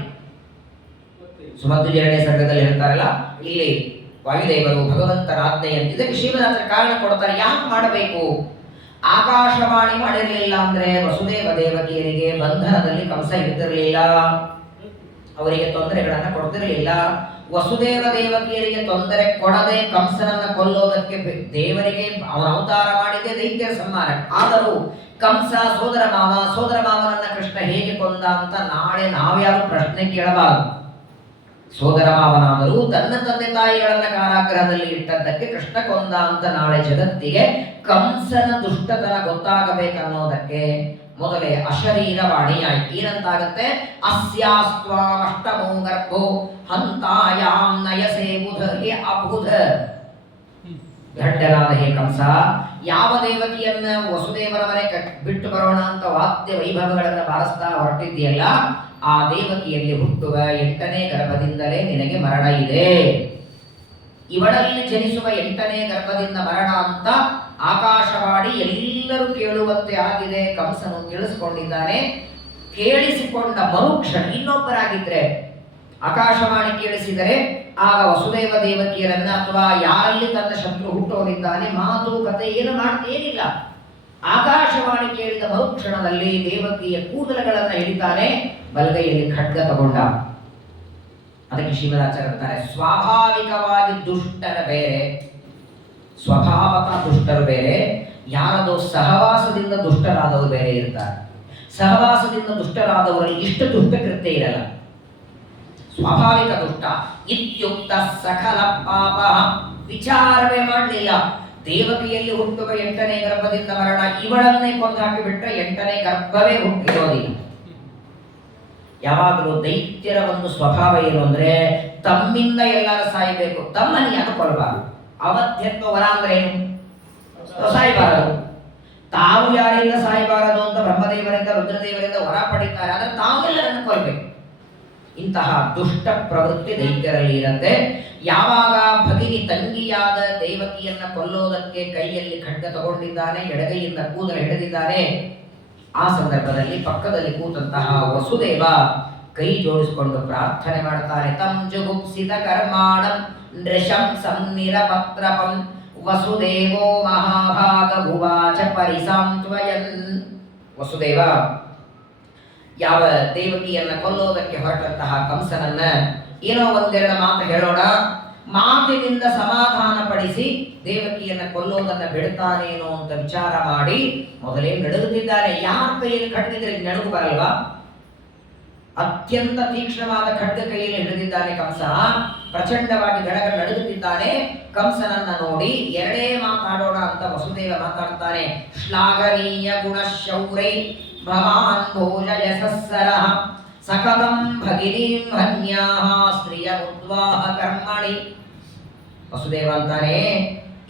ಸುಮಧುಜಿ 2ನೇ ಸರ್ಗದಲ್ಲಿ ಹೇಳ್ತಾರಲ್ಲ, ಇಲ್ಲಿ ವಾಯುದೇವರು ಭಗವಂತನ ಆಜ್ಞೆಯಂತೆ. ಇದಕ್ಕೆ ಶ್ರೀಮದಾಚಾರ್ಯ ಕಾರಣ ಕೊಡ್ತಾರೆ, ಯಾಕೆ ಮಾಡಬೇಕು? ಆಕಾಶವಾಣಿ ಮಾಡಿರಲಿಲ್ಲ ಅಂದ್ರೆ ವಸುದೇವ ದೇವಕಿಯರಿಗೆ ಬಂಧನದಲ್ಲಿ ಕಂಸ ಇರ್ತಿರಲಿಲ್ಲ, ಅವರಿಗೆ ತೊಂದರೆಗಳನ್ನ ಕೊಡ್ತಿರಲಿಲ್ಲ. ವಸುದೇವ ದೇವಕಿಯರಿಗೆ ತೊಂದರೆ ಕೊಡದೆ ಕಂಸನನ್ನ ಕೊಲ್ಲೋದಕ್ಕೆ ದೇವರಿಗೆ ಅವನ ಅವತಾರ ಮಾಡಿದ್ದೆ ದೈತ್ಯರ ಸಂಹಾರ. ಆದರೂ ಕಂಸ ಸೋದರ ಮಾವನನ್ನ ಕೃಷ್ಣ ಹೇಗೆ ಕೊಂದ ಅಂತ ನಾಳೆ ನಾವ್ಯಾರು ಪ್ರಶ್ನೆ ಕೇಳಬಾರದು. ಸೋದರ ಮಾವನಾದರೂ ತನ್ನ ತಂದೆ ತಾಯಿಗಳನ್ನ ಕಾರಾಗೃಹದಲ್ಲಿ ಇಟ್ಟದ್ದಕ್ಕೆ ಕೃಷ್ಣ ಕೊಂದ ಅಂತ ನಾಳೆ ಜಗತ್ತಿಗೆ ಕಂಸನ ದುಷ್ಟತನ ಗೊತ್ತಾಗಬೇಕನ್ನೋದಕ್ಕೆ ಮೊದಲೇ ಅಶರೀರವಾಣಿ ಆಯ್ತು. ಏನಂತಾಗತ್ತೆ? ಅಸ್ಯಾಸ್ತ್ವಾಮಷ್ಟಮೋ ಗರ್ಭೋ ಹಂತಾಯಾಂ ನಯಸೇ ಬುಧ. ಹೇ ಅಬುಧ, ದಡ್ಡನಾದ ಹೇ ಕಂಸ, ಯಾವ ದೇವಕಿಯನ್ನ ವಸುದೇವರ ಮನೆ ಬಿಟ್ಟು ಬರೋಣ ಅಂತ ವಾದ್ಯ ವೈಭವಗಳನ್ನ ಬಾರಿಸ್ತಾ ಹೊರಟಿದ್ದೀಯಲ್ಲ, ಆ ದೇವಕಿಯಲ್ಲಿ ಹುಟ್ಟುವ 8ನೇ ಗರ್ಭದಿಂದಲೇ ನಿನಗೆ ಮರಣ ಇದೆ. ಇವಳಲ್ಲಿ ಜನಿಸುವ 8ನೇ ಗರ್ಭದಿಂದ ಮರಣ ಅಂತ ಆಕಾಶವಾಣಿ ಎಲ್ಲರೂ ಕೇಳುವಂತೆ ಆಗಿದೆ. ಕಂಸನು ಕೇಳಿಸಿಕೊಂಡಿದ್ದಾನೆ. ಕೇಳಿಸಿಕೊಂಡ ಮರುಕ್ಷಣ ಇನ್ನೊಬ್ಬರಾಗಿದ್ರೆ ಆಕಾಶವಾಣಿ ಕೇಳಿಸಿದರೆ ಆಗ ವಸುದೇವ ದೇವಕಿಯರನ್ನ ಅಥವಾ ಯಾರಲ್ಲಿ ತನ್ನ ಶತ್ರು ಹುಟ್ಟೋನಿದ್ದಾನೆ ಮಾತು ಕತೆ ಏನಿಲ್ಲ. ಆಕಾಶವಾಣಿ ಕೇಳಿದ ಮರುಕ್ಷಣದಲ್ಲಿ ದೇವಕಿಯ ಕೂದಲುಗಳನ್ನ ಹಿಡಿತಾನೆ, ಬಲಗೈಯಲ್ಲಿ ಖಡ್ಗ ತಗೊಂಡ. ಅದಕ್ಕೆ ಶ್ರೀಮದಾಚಾರ್ಯ ಅಂತಾರೆ, ಸ್ವಾಭಾವಿಕವಾಗಿ ದುಷ್ಟರ ಬೇರೆ, ಸ್ವಭಾವಕ ದುಷ್ಟರು ಬೇರೆ, ಯಾರದೋ ಸಹವಾಸದಿಂದ ದುಷ್ಟರಾದವರು ಬೇರೆ ಇರ್ತಾರೆ. ಸಹವಾಸದಿಂದ ದುಷ್ಟರಾದವರಲ್ಲಿ ಇಷ್ಟು ದುಷ್ಟ ಕೃತ್ಯ ಇರಲ್ಲ. ಸ್ವಾಭಾವಿಕ ದುಷ್ಟ ಇತ್ಯುಕ್ತ ಸಕಲ ಪಾಪ, ವಿಚಾರವೇ ಮಾಡಲಿಲ್ಲ. ದೇವಕಿಯಲ್ಲಿ ಹುಟ್ಟುವ 8ನೇ ಗರ್ಭದಿಂದ ಮರಣ, ಇವಳನ್ನೇ ಕೊಂದು ಹಾಕಿಬಿಟ್ರೆ 8ನೇ ಗರ್ಭವೇ ಹುಟ್ಟಿರೋದಿಲ್ಲ. ಯಾವಾಗಲೂ ದೈತ್ಯರ ಒಂದು ಸ್ವಭಾವ ಏನು ಅಂದ್ರೆ ತಮ್ಮಿಂದ ಎಲ್ಲರೂ ಸಾಯಬೇಕು, ತಮ್ಮನ್ನು ಯಾಕೆ ಕೊಡಬಾರದು. ಅವಧ್ಯತ್ವ ವರ ಅಂದ್ರೆ ಏನು? ಸಾಯಬಾರದು. ತಾವು ಯಾರಿಂದ ಸಾಯಬಾರದು ಅಂತ ಬ್ರಹ್ಮದೇವರಿಂದ ರುದ್ರದೇವರಿಂದ ವರ ಪಡಿತಾರೆ, ಆದ್ರೆ ತಾವೆಲ್ಲರನ್ನು ಕೊಲ್ಲಬೇಕು. ಇಂತಹ ದುಷ್ಟ ಪ್ರವೃತ್ತಿ ದೈತ್ಯರಲ್ಲಿ ಇರುತ್ತೆ. ಯಾವಾಗ ಭಗಿನಿ ತಂಗಿಯಾದ ದೇವಕಿಯನ್ನ ಕೊಲ್ಲೋದಕ್ಕೆ ಕೈಯಲ್ಲಿ ಖಡ್ಗ ತಗೊಂಡಿದ್ದಾನೆ, ಎಡಗೈಯಿಂದ ಕೂದಲು ಹಿಡಿದಿದ್ದಾನೆ, ಆ ಸಂದರ್ಭದಲ್ಲಿ ಪಕ್ಕದಲ್ಲಿ ಕೂತಂತಹ ವಸುದೇವ ಕೈ ಜೋಡಿಸಿಕೊಂಡು ಪ್ರಾರ್ಥನೆ ಮಾಡ್ತಾರೆ. ತಂ ಜುಗುಪ್ಸಿತ ಕರ್ಮಾಣಂ ನೃಶಂ ಸಂನಿರಪತ್ರಪಂ ವಸುದೇವೋ ಮಹಾಭಾಗ ಉವಾಚ ಪರಿಸಾಂತ್ವಯನ್. ವಸುದೇವ ಯಾವ ದೇವಕಿಯನ್ನ ಕೊಲ್ಲೋದಕ್ಕೆ ಹೊರಟಂತಹ ಕಂಸನನ್ನ ಏನೋ ಒಂದೆರಡು ಮಾತು ಹೇಳೋಣ, ಮಾತಿನಿಂದ ಸಮಾಧಾನ ಪಡಿಸಿ ದೇವಕಿಯನ್ನ ಕೊಲ್ಲೋದನ್ನ ಬಿಡ್ತಾನೇನೋ ಅಂತ ವಿಚಾರ ಮಾಡಿ ಮೊದಲೇ ನಡುಗುತ್ತಿದ್ದಾನೆ. ಯಾರ ಕೈಯಲ್ಲಿ ಖಡ್ಗಿದ್ರೆ ನಡುಗು ಬರಲ್ವಾ? ಅತ್ಯಂತ ತೀಕ್ಷ್ಣವಾದ ಖಡ್ಗ ಕೈಯಲ್ಲಿ ಹಿಡಿದಿದ್ದಾನೆ ಕಂಸ. ಪ್ರಚಂಡವಾಗಿ ಗಡಗ ನಡುಗುತ್ತಿದ್ದಾನೆ. ಕಂಸನನ್ನ ನೋಡಿ ಎರಡೇ ಮಾತಾಡೋಣ ಅಂತ ವಸುದೇವ ಮಾತಾಡ್ತಾನೆ. ಶ್ಲಾಘನೀಯ ಗುಣ ಶೌರೈ ಭವಾನ್ ಭೋಜ ಯಶಸ್ಸರಃ ಸಕಲಂ ಭಗಿನೀಂ ಹನ್ಯಾಹ ಸ್ತ್ರೀಯ ಉದ್ವಾಹ ಕರ್ಮಣಿ. ವಸುದೇವ ಅಂತಾನೆ,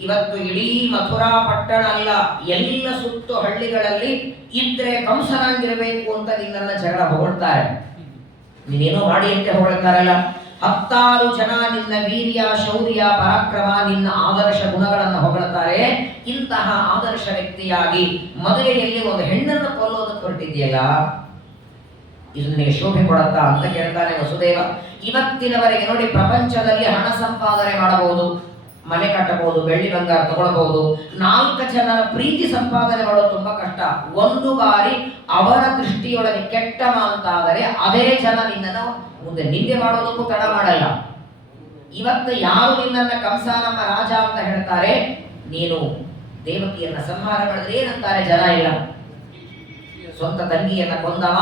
ಇವತ್ತು ಇಡೀ ಮಥುರಾ ಪಟ್ಟಣ ಅಲ್ಲ, ಎಲ್ಲ ಸುತ್ತು ಹಳ್ಳಿಗಳಲ್ಲಿ ಇದ್ರೆ ಕಂಸನಾಗಿರಬೇಕು ಅಂತ ನಿನ್ನನ್ನ ಜಗಳ ಹೊಗಳ್ತಾರೆ. ನೀನೇನೋ ಮಾಡಿ ಅಂತ ಹೊಗಳ್ತಾರಲ್ಲ. 10 ಜನ ನಿನ್ನ ವೀರ್ಯ, ಶೌರ್ಯ, ಪರಾಕ್ರಮ, ನಿನ್ನ ಆದರ್ಶ ಗುಣಗಳನ್ನು ಹೊಗಳ್ತಾರೆ. ಇಂತಹ ಆದರ್ಶ ವ್ಯಕ್ತಿಯಾಗಿ ಮದುವೆಯಲ್ಲಿ ಒಂದು ಹೆಣ್ಣನ್ನು ಕೊಲ್ಲೋದಕ್ಕೆ ಹೊರಟಿದೆಯಲ್ಲ, ಇದು ನಿನಗೆ ಶೋಭೆ ಕೊಡತ್ತಾ ಅಂತ ಕೇಳ್ತಾನೆ ವಸುದೇವ. ಇವತ್ತಿನವರೆಗೆ ನೋಡಿ, ಪ್ರಪಂಚದಲ್ಲಿ ಹಣ ಸಂಪಾದನೆ ಮಾಡಬಹುದು, ಮನೆ ಕಟ್ಟಬಹುದು, ಬೆಳ್ಳಿ ಬಂಗಾರ ತಗೊಳ್ಬಹುದು, 4 ಜನರ ಪ್ರೀತಿ ಸಂಪಾದನೆ ಮಾಡೋದು ತುಂಬಾ ಕಷ್ಟ. ಒಂದು ಬಾರಿ ಅವರ ದೃಷ್ಟಿಯೊಳಗೆ ಕೆಟ್ಟ ಮಾತಾದರೆ ಅದೇ ಜನ ನಿನ್ನನ್ನು ಮುಂದೆ ನಿಂದೆ ಮಾಡೋದಕ್ಕೂ ತಡ ಮಾಡಲ್ಲ. ಇವತ್ತು ಯಾರು ನಿನ್ನನ್ನ ಕಂಸ ನಮ್ಮ ರಾಜ ಅಂತ ಹೇಳ್ತಾರೆ, ನೀನು ದೇವಕಿಯನ್ನ ಸಂಹಾರ ಮಾಡಿದ್ರೆ ಏನಂತಾರೆ ಜನ ಇಲ್ಲ, ಸ್ವಂತ ತಂಗಿಯನ್ನ ಕೊಂದವ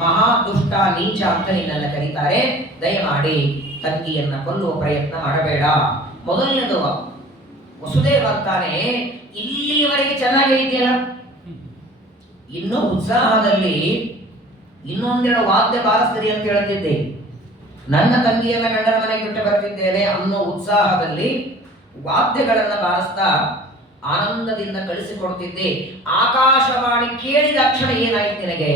ಮಹಾ ದುಷ್ಟ ನೀಚ ಅಂತ ನಿನ್ನನ್ನ ಕರೀತಾರೆ. ದಯಮಾಡಿ ತಂಗಿಯನ್ನ ಕೊಲ್ಲುವ ಪ್ರಯತ್ನ ಮಾಡಬೇಡ. ಮೊದಲನೇದು ವಸುದೇವ ಅಂತಾನೆ, ಇಲ್ಲಿವರೆಗೆ ಚೆನ್ನಾಗಿ ಇದೆಯಲ್ಲ, ಇನ್ನೂ ಉತ್ಸಾಹದಲ್ಲಿ ಇನ್ನೊಂದೆರಡು ವಾದ್ಯ ಬಾರಿಸ್ತೀರಿ ಅಂತ ಹೇಳ್ತಿದ್ದೆ, ನನ್ನ ತಂಗಿಯನ್ನ ಗಂಡನ ಮನೆಗೆ ಬಿಟ್ಟು ಬರ್ತಿದ್ದೇನೆ ಅನ್ನೋ ಉತ್ಸಾಹದಲ್ಲಿ ವಾದ್ಯಗಳನ್ನ ಬಾರಿಸ್ತಾ ಆನಂದದಿಂದ ಕಳಿಸಿಕೊಡ್ತಿದ್ದೆ. ಆಕಾಶವಾಣಿ ಕೇಳಿದ ಕ್ಷಣ ಏನಾಯ್ತು ನಿನಗೆ?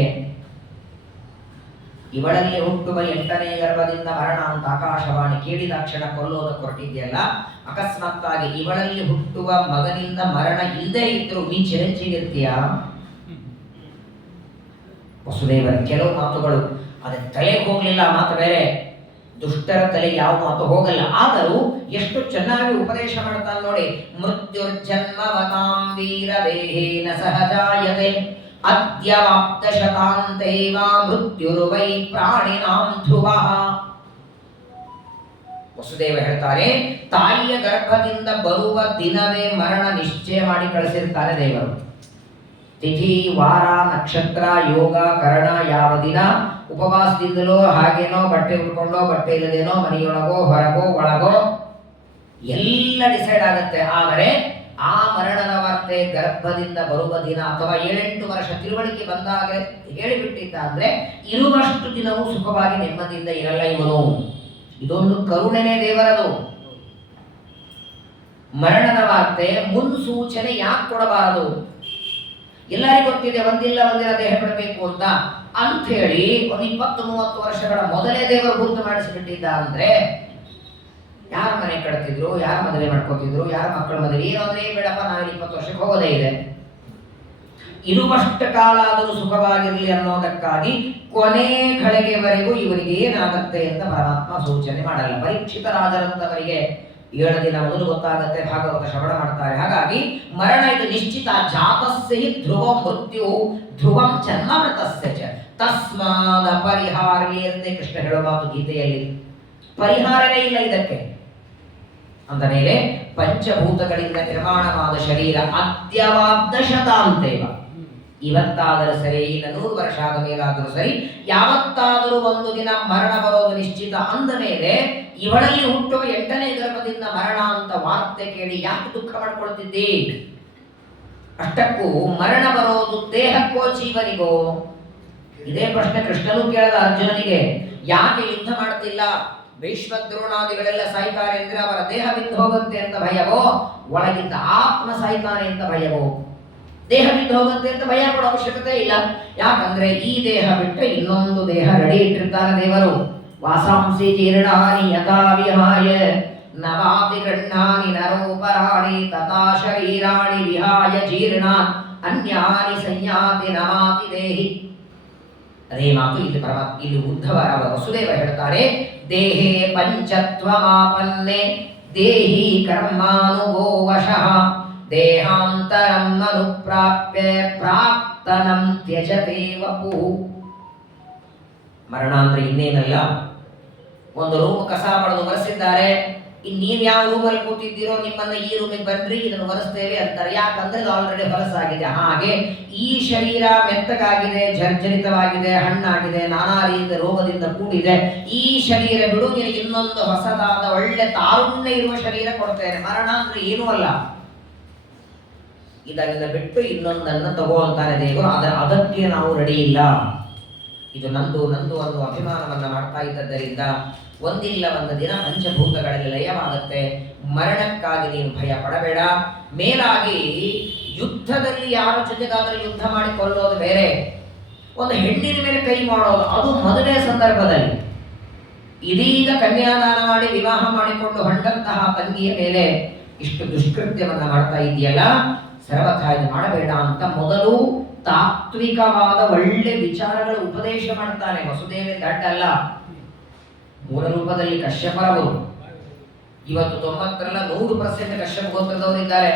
ಇವಳಲ್ಲಿ ಹುಟ್ಟುವ 8ನೇ ಗರ್ಭದಿಂದ ಮರಣ ಅಂತ ಆಕಾಶವಾಣಿ ಕೇಳಿದ ಕ್ಷಣ ಕೊಲ್ಲೋದಕ್ಕೆ ಹೊರಟಿದ್ಯಲ್ಲ, ಅಕಸ್ಮಾತ್ತಾಗಿ ಇವಳಲ್ಲಿ ಹುಟ್ಟುವ ಮಗನಿಂದ ಮರಣ ಇಲ್ಲದೆ ಇದ್ರು ನೀ ಚಿರಂಜೀವಿರ್ತೀಯ? ವಸುದೇವರ ಕೆಲವು ಮಾತುಗಳು ಅದಕ್ಕೆ ತಲೆಗೆ ಹೋಗ್ಲಿಲ್ಲ, ಮಾತು ಬೇರೆ. ದುಷ್ಟರ ತಲೆ ಯಾವ ಮಾತು ಹೋಗಲ್ಲ. ಆದರೂ ಎಷ್ಟು ಚೆನ್ನಾಗಿ ಉಪದೇಶ ಮಾಡ್ತಾನೆ ನೋಡಿ. ಮೃತ್ಯುರ್ಜನ್ಮವತಾಂ ವೀರ ದೇಹೇನ ಸಹಜಾಯತೆ ಅದ್ಯವಾಪ್ತ ಶತಾಂತೇವ ಮೃತ್ಯುರ್ವೈ ಪ್ರಾಣಿನಾಂ ಧ್ರುವಃ. ವಸುದೇವ ಹೇಳ್ತಾರೆ, ತಾಯಿಯ ಗರ್ಭದಿಂದ ಬರುವ ದಿನವೇ ಮರಣ ನಿಶ್ಚಯ ಮಾಡಿ ಕಳಿಸಿರ್ತಾರೆ ದೇವರು. ತಿಥಿ, ವಾರ, ನಕ್ಷತ್ರ, ಯೋಗ, ಕರಣ, ಯಾವ ದಿನ ಉಪವಾಸದಿಂದಲೋ ಹಾಗೇನೋ ಬಟ್ಟೆ ಉಟ್ಕೊಂಡೋ ಬಟ್ಟೆ ಇಲ್ಲದೇನೋ ಮನೆಯೊಳಗೋ ಹೊರಗೋ ಒಳಗೋ ಎಲ್ಲ ಡಿಸೈಡ್ ಆಗುತ್ತೆ. ಆದರೆ ಆ ಮರಣದ ವಾರ್ತೆ ಗರ್ಭದಿಂದ ಬರುವ ದಿನ ಅಥವಾ 7-8 ವರ್ಷ ತಿಳುವಳಿಕೆ ಬಂದಾಗ ಹೇಳಿಬಿಟ್ಟಿದ್ದ ಅಂದ್ರೆ ಇರುವಷ್ಟು ದಿನವೂ ಸುಖವಾಗಿ ನೆಮ್ಮದಿಯಿಂದ ಇರಲ್ಲ ಇವನು. ಇದೊಂದು ಕರುಣೆನೇ ದೇವರದು. ಮರಣದ ವಾರ್ತೆ ಮುನ್ಸೂಚನೆ ಯಾಕೆ ಕೊಡಬಾರದು? ಎಲ್ಲರಿಗೂ ಗೊತ್ತಿದೆ ಒಂದಿಲ್ಲ ಒಂದಿನ ದೇಹ ಬಿಡಬೇಕು ಅಂತ ಹೇಳಿ ಒಂದು 20-30 ವರ್ಷಗಳ ಮೊದಲೇ ದೇವರು ಗುರುತು ಮಾಡಿಸಿಬಿಟ್ಟಿದ್ದ ಅಂದ್ರೆ ಯಾರ ಮನೆ ಕಟ್ತಿದ್ರು, ಯಾರ ಮದುವೆ ಮಾಡ್ಕೋತಿದ್ರು, ಯಾರ ಮಕ್ಕಳ ಮದುವೆ ಏನೋ ಅಂದ್ರೆ ಬೇಡಪ್ಪ ನಾವಿಲ್ಲಿ 20 ವರ್ಷಕ್ಕೆ ಹೋಗೋದೇ ಇದೆ, ಇರುವಷ್ಟು ಕಾಲ ಆದರೂ ಸುಖವಾಗಿರಲಿ ಅನ್ನೋದಕ್ಕಾಗಿ ಕೊನೆ ಘಳಿಗೆವರೆಗೂ ಇವರಿಗೆ ಏನಾಗತ್ತೆ ಅಂತ ಪರಮಾತ್ಮ ಸೂಚನೆ ಮಾಡಲ್ಲ. ಪರೀಕ್ಷಿತ ರಾಜರಂತವರಿಗೆ 7 ದಿನ ಮೊದಲು ಗೊತ್ತಾಗತ್ತೆ, ಭಾಗವತ ಶ್ರವಣ ಮಾಡ್ತಾರೆ. ಹಾಗಾಗಿ ಮರಣ ಇದು ನಿಶ್ಚಿತ. ಜಾತಸ್ಯ ಹಿ ಧ್ರುವಂ ಮೃತ್ಯು ಧ್ರುವಂ ಜನ್ಮಮೃತಸ್ಯ ಚ ತಸ್ಮಾದ ಪರಿಹಾರ್ಯೇ ಅಂತ ಕೃಷ್ಣ ಹೇಳೋ ಮಾತು ಗೀತೆಯಲ್ಲಿ. ಪರಿಹಾರವೇ ಇಲ್ಲ ಇದಕ್ಕೆ. ಅಂದ ಮೇಲೆ ಪಂಚಭೂತಗಳಿಂದ ನಿರ್ಮಾಣವಾದ ಶರೀರ ಅದ್ಯವಾಬ್ದ ಶತಾಂತೇವ, ಇವತ್ತಾದರೂ ಸರಿ, ಇನ್ನು 100 ವರ್ಷ ಆದ ಮೇಲಾದರೂ ಸರಿ, ಯಾವತ್ತಾದರೂ ಒಂದು ದಿನ ಮರಣ ಬರೋದು ನಿಶ್ಚಿತ. ಅಂದ ಮೇಲೆ ಇವಳಲ್ಲಿ ಹುಟ್ಟುವ 8ನೇ ಗರ್ಭದಿಂದ ಮರಣ ಅಂತ ವಾರ್ತೆ ಕೇಳಿ ಯಾಕೆ ದುಃಖ ಮಾಡ್ಕೊಳ್ತಿದ್ದಿ? ಅಷ್ಟಕ್ಕೂ ಮರಣ ಬರೋದು ದೇಹಕ್ಕೋ ಜೀವನಿಗೋ? ಇದೇ ಪ್ರಶ್ನೆ ಕೃಷ್ಣನು ಕೇಳದ ಅರ್ಜುನನಿಗೆ. ಯಾಕೆ ಯುದ್ಧ ಮಾಡ್ತಿಲ್ಲ? ಭೀಷ್ಮ ದ್ರೋಣಾದಿಗಳೆಲ್ಲ ಸಾಯ್ತಾರೆ ಅಂದ್ರೆ ಅವರ ದೇಹ ಬಿದ್ದು ಹೋಗುತ್ತೆ ಅಂತ ಭಯವೋ, ಒಳಗಿದ್ದ ಆತ್ಮ ಸಾಯ್ತಾನೆ ಅಂತ ಭಯವೋ? ದೇಹ ಬಿದ್ದು ಹೋಗುತ್ತೆ ಅಂತ ಭಯ ಪಡೋ ಅವಶ್ಯಕತೆ ಇಲ್ಲ. ಯಾಕಂದ್ರೆ ಈ ದೇಹ ಬಿಟ್ಟು ಇನ್ನೊಂದು ದೇಹ ರೆಡಿ ಇಟ್ಟಿರ್ತಾನೆ ದೇವರು. ವಾಸಾಂಸಿ ಜೀರ್ಣಾನಿ ಯಥಾ ವಿಹಾಯ ನವಾತಿ ಗೃಹ್ಣಾನಿ ನರೋಪರಾಣಿ ತಥಾ ಶರೀರಾಣಿ ವಿಹಾಯ ಜೀರ್ಣಾನ್ ಅನ್ಯಾನಿ ಸಂಯಾತಿ ನಮಾತಿ ದೇಹಿ. ಅದೇ ಮಾತು ಇಲ್ಲಿ ಉದ್ಧವ ವಸುದೇವ ಹೇಳ್ತಾರೆ. ದೇಹೇ ಪಂಚತ್ವಮಾಪನ್ನೆ ದೇಹಿ ಕರ್ಮಾನುಗೋ ವಶಃ ದೇಹಾಂತರಂ ಅನುಪ್ರಾಪ್ಯ ಪ್ರಾಕ್ತನಂ ತ್ಯಜತೆ ವಪು. ಮರಣ ಅಂದ್ರೆ ಇನ್ನೇನಲ್ಲ, ಒಂದು ರೂಮ್ ಕಸ ಬಳಿದು ಒರೆಸಿದ್ದಾರೆ, ನೀವು ಯಾವ ರೂಮಲ್ಲಿ ಕೂತಿದ್ದೀರೋ ನಿಮ್ಮನ್ನ ಈ ರೂಮಿಗೆ ಬನ್ರಿ ಇದನ್ನು ಒರೆಸ್ತೇವೆ ಅಂತಾರೆ. ಯಾಕಂದ್ರೆ ಇದು ಆಲ್ರೆಡಿ ಹೊಲಸಾಗಿದೆ. ಹಾಗೆ ಈ ಶರೀರ ಮೆತ್ತಗಾಗಿದೆ, ಜರ್ಜರಿತವಾಗಿದೆ, ಹಣ್ಣಾಗಿದೆ, ನಾನಾ ರೀತಿಯ ರೋಗದಿಂದ ಕೂಡಿದೆ. ಈ ಶರೀರ ಬಿಡು, ನಿನಗೆ ಇನ್ನೊಂದು ಹೊಸದಾದ ಒಳ್ಳೆ ತಾರುಣ್ಯ ಇರುವ ಶರೀರ ಕೊಡ್ತೇನೆ. ಮರಣ ಅಂದ್ರೆ ಏನೂ ಅಲ್ಲ, ಇದನ್ನ ಬಿಟ್ಟು ಇನ್ನೊಂದನ್ನು ತಗೋ ಅಂತಾನೆ ದೇವರು. ಅದಕ್ಕೆ ನಾವು ರೆಡಿ ಇಲ್ಲ. ಇದು ನಂದು ನಂದು ಅನ್ನೋ ಅಭಿಮಾನವನ್ನ ಮಾಡ್ತಾ ಇದ್ದದ್ದರಿಂದ ಒಂದಿಲ್ಲ ಒಂದು ದಿನ ಪಂಚಭೂತಗಳಲ್ಲಿ ಲಯವಾಗುತ್ತೆ. ಮರಣಕ್ಕಾಗಿ ನೀನು ಭಯ ಪಡಬೇಡ. ಮೇಲಾಗಿ ಯುದ್ಧದಲ್ಲಿ ಯಾರ ಜೊತೆಗಾದರೂ ಯುದ್ಧ ಮಾಡಿ ಕೊಲ್ಲೋದು ಬೇರೆ, ಒಂದು ಹೆಣ್ಣಿನ ಮೇಲೆ ಕೈ ಮಾಡೋದು ಅದು ಮೊದಲನೇ ಸಂದರ್ಭದಲ್ಲಿ. ಇದೀಗ ಕನ್ಯಾದಾನ ಮಾಡಿ ವಿವಾಹ ಮಾಡಿಕೊಂಡು ಹೊಂಟಂತಹ ತಂಗಿಯ ಮೇಲೆ ಇಷ್ಟು ದುಷ್ಕೃತ್ಯವನ್ನ ಮಾಡ್ತಾ ಇದೆಯಲ್ಲ, ಸರ್ವಥಾ ಇದು ಮಾಡಬೇಡ ಅಂತ ಮೊದಲು ತಾತ್ವಿಕವಾದ ಒಳ್ಳೆ ವಿಚಾರಗಳ ಉಪದೇಶ ಮಾಡ್ತಾನೆ. ವಸುದೇವ ದಡ್ಡ ಅಲ್ಲ, ಮೂಲ ರೂಪದಲ್ಲಿ ಕಶ್ಯಪರವರು. ಇವತ್ತು 90 100% ಕಶ್ಯಪ ಗೋತ್ರದವರಿದ್ದಾರೆ.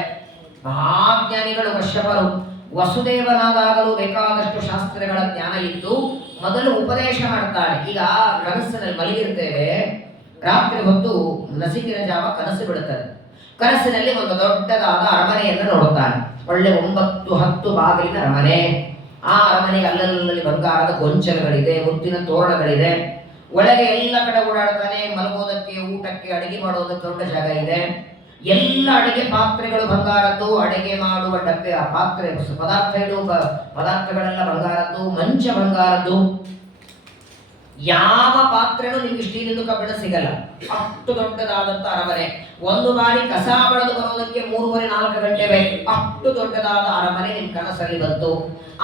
ಮಹಾಜ್ಞಾನಿಗಳು ಕಶ್ಯಪರು. ವಸುದೇವನಾದಾಗಲೂ ಬೇಕಾದಷ್ಟು ಶಾಸ್ತ್ರಗಳ ಜ್ಞಾನ ಇದ್ದು ಮೊದಲು ಉಪದೇಶ ಮಾಡ್ತಾನೆ. ಈಗ ಕನಸಿನಲ್ಲಿ ಮಲಗಿರ್ತೇವೆ, ರಾತ್ರಿ ಹೊತ್ತು ನಸಿಕಿನ ಜಾವ ಕನಸು ಬಿಡುತ್ತದೆ. ಕನಸಿನಲ್ಲಿ ಒಂದು ದೊಡ್ಡದಾದ ಅರಮನೆಯನ್ನು ನೋಡುತ್ತಾನೆ. ಒಳ್ಳೆ 9-10 ಬಾಗಿಲಿನ ಅರಮನೆ. ಆ ಅರಮನೆಗೆ ಅಲ್ಲಲ್ಲಿ ಬಂಗಾರದ ಗೊಂಚಲುಗಳಿದೆ, ಮುತ್ತಿನ ತೋರಣಗಳಿದೆ. ಒಳಗೆ ಎಲ್ಲ ಕಡೆ ಓಡಾಡ್ತಾನೆ. ಮಲಗೋದಕ್ಕೆ, ಊಟಕ್ಕೆ, ಅಡಿಗೆ ಮಾಡೋದಕ್ಕೆ ದೊಡ್ಡ ಜಾಗ ಇದೆ. ಎಲ್ಲ ಅಡಿಗೆ ಪಾತ್ರೆಗಳು ಬಂಗಾರದ್ದು, ಅಡಿಗೆ ಮಾಡುವ ಡಬ್ಬೆ ಆ ಪಾತ್ರೆ ಪದಾರ್ಥಗಳೆಲ್ಲ ಬಂಗಾರದ್ದು, ಮಂಚ ಬಂಗಾರದ್ದು. ಯಾವ ಪಾತ್ರೆನೂ ನಿಮ್ಗೆ ಸ್ಟೀಲಿಂದು ಕಬ್ಬಿಣ ಸಿಗಲ್ಲ. ಅಷ್ಟು ದೊಡ್ಡದಾದಂತ ಅರಮನೆ. ಒಂದು ಬಾರಿ ಕಸ ಬಳಿದು ಬರೋದಕ್ಕೆ 3-4 ಗಂಟೆ ಬೇಕು. ಅಷ್ಟು ದೊಡ್ಡದಾದ ಅರಮನೆ ನಿಮ್ ಕನಸಲ್ಲಿ ಬಂತು.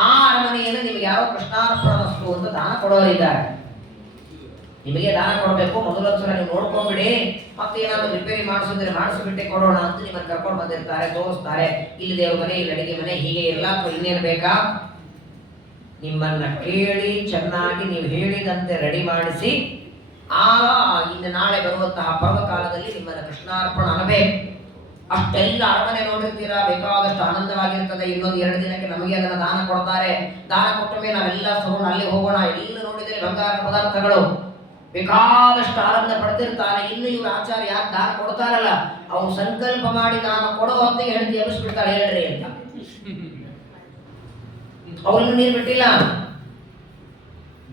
ಆ ಅರಮನೆಯನ್ನು ನಿಮ್ಗೆ ಯಾರೋ ಕೃಷ್ಣಾರ್ಪಣ ವಸ್ತು ಅಂತ ದಾನ ಕೊಡೋರಿದ್ದಾರೆ. ನಿಮಗೆ ದಾನ ಕೊಡಬೇಕು, ಮೊದಲೊಂದ್ಸಲ ನೀವು ನೋಡ್ಕೊಂಡ್ಬಿಡಿ, ಮತ್ತೆ ಏನಾದ್ರು ರಿಪೇರಿ ಮಾಡಿಸಿದ್ರೆ ಮಾಡಿಸಿಬಿಟ್ಟೆ ಕೊಡೋಣ ಅಂತ ನಿಮ್ಮನ್ನು ಕರ್ಕೊಂಡು ಬಂದಿರ್ತಾರೆ, ತೋರಿಸ್ತಾರೆ. ಇಲ್ಲಿ ದೇವ್ರ ಮನೆ, ಇಲ್ಲಿ ಅಡಿಗೆ ಮನೆ, ಹೀಗೆ ಎಲ್ಲ. ಇನ್ನೇನು ಬೇಕಾ? ನಿಮ್ಮನ್ನ ಕೇಳಿ ಚೆನ್ನಾಗಿ ನೀವು ಹೇಳಿದಂತೆ ರೆಡಿ ಮಾಡಿಸಿ ಇನ್ನು ನಾಳೆ ಬರುವಂತಹ ಪರ್ವಕಾಲದಲ್ಲಿ ನಿಮ್ಮನ್ನ ಕೃಷ್ಣಾರ್ಪಣ ಅನ್ನಬೇಕು. ಅಷ್ಟೆಲ್ಲ ಅರಮನೆ ನೋಡಿರ್ತೀರಾ, ಬೇಕಾದಷ್ಟು ಆನಂದವಾಗಿರ್ತದೆ. ಇನ್ನೊಂದು 2 ದಿನಕ್ಕೆ ನಮಗೆ ಅದನ್ನ ದಾನ ಕೊಡ್ತಾರೆ. ದಾನ ಕೊಟ್ಟ ಮೇಲೆ ನಾವೆಲ್ಲ ತಗೊಂಡು ಅಲ್ಲಿ ಹೋಗೋಣ. ಎಲ್ಲ ನೋಡಿದರೆ ಬಂಗಾರದ ಪದಾರ್ಥಗಳು, ಬೇಕಾದಷ್ಟು ಆನಂದ ಪಡ್ತಿರ್ತಾನೆ. ಇನ್ನು ಇವ್ರ ಆಚಾರ್ಯ ಯಾರು ದಾನ ಕೊಡ್ತಾರಲ್ಲ, ಅವ್ರು ಸಂಕಲ್ಪ ಮಾಡಿ ದಾನ ಕೊಡೋ ಹೊತ್ತಿಗೆ ಹೆಂಡತಿ ಎಬ್ಬಿಸ್ಬಿಡ್ತಾಳೆ, ಹೇಳ್ರಿ ಅಂತ. ಅವ್ರನ್ನು ನೀರು ಬಿಟ್ಟಿಲ್ಲ.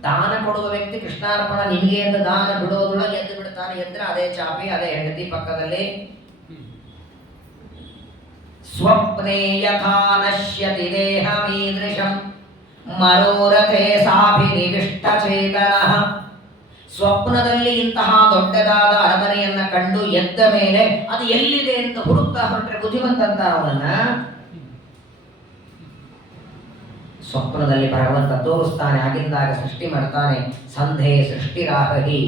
ದಾನ ಕೊಡುವ ವ್ಯಕ್ತಿ ಕೃಷ್ಣಾರ್ಪಣ ನಿಮಗೆ ಅಂತ ದಾನ ಬಿಡೋದ್ರೊಳಗೆ ಎದ್ದು ಬಿಡ್ತಾನೆ. ಎದ್ರೆ ಅದೇ ಚಾಪಿ, ಅದೇ ಹೆಂಡತಿ ಪಕ್ಕದಲ್ಲಿ. ಸ್ವಪ್ನೇ ಯಥಾ ನಶ್ಯತಿ ದೇಹಮೀದೃಶಂ ಮನೋರಥೇ ಸಾಭಿನಿವಿಷ್ಟ ಚೇತನಃ. ಸ್ವಪ್ನದಲ್ಲಿ ಇಂತಹ ದೊಡ್ಡದಾದ ಅರಮನೆಯನ್ನ ಕಂಡು ಎದ್ದ ಮೇಲೆ ಅದು ಎಲ್ಲಿದೆ ಅಂತ ಹುಡುಕ್ತಾ ಹೊರಟ್ರೆ ಬುದ್ಧಿವಂತ ಅವನನ್ನ. ಸ್ವಪ್ನದಲ್ಲಿ ಭಗವಂತ ತೋರಿಸ್ತಾನೆ, ಆಗಿಂದಾಗ ಸೃಷ್ಟಿ ಮಾಡ್ತಾನೆ. ಸಂಧೆ ಸೃಷ್ಟಿರಾಹಿ,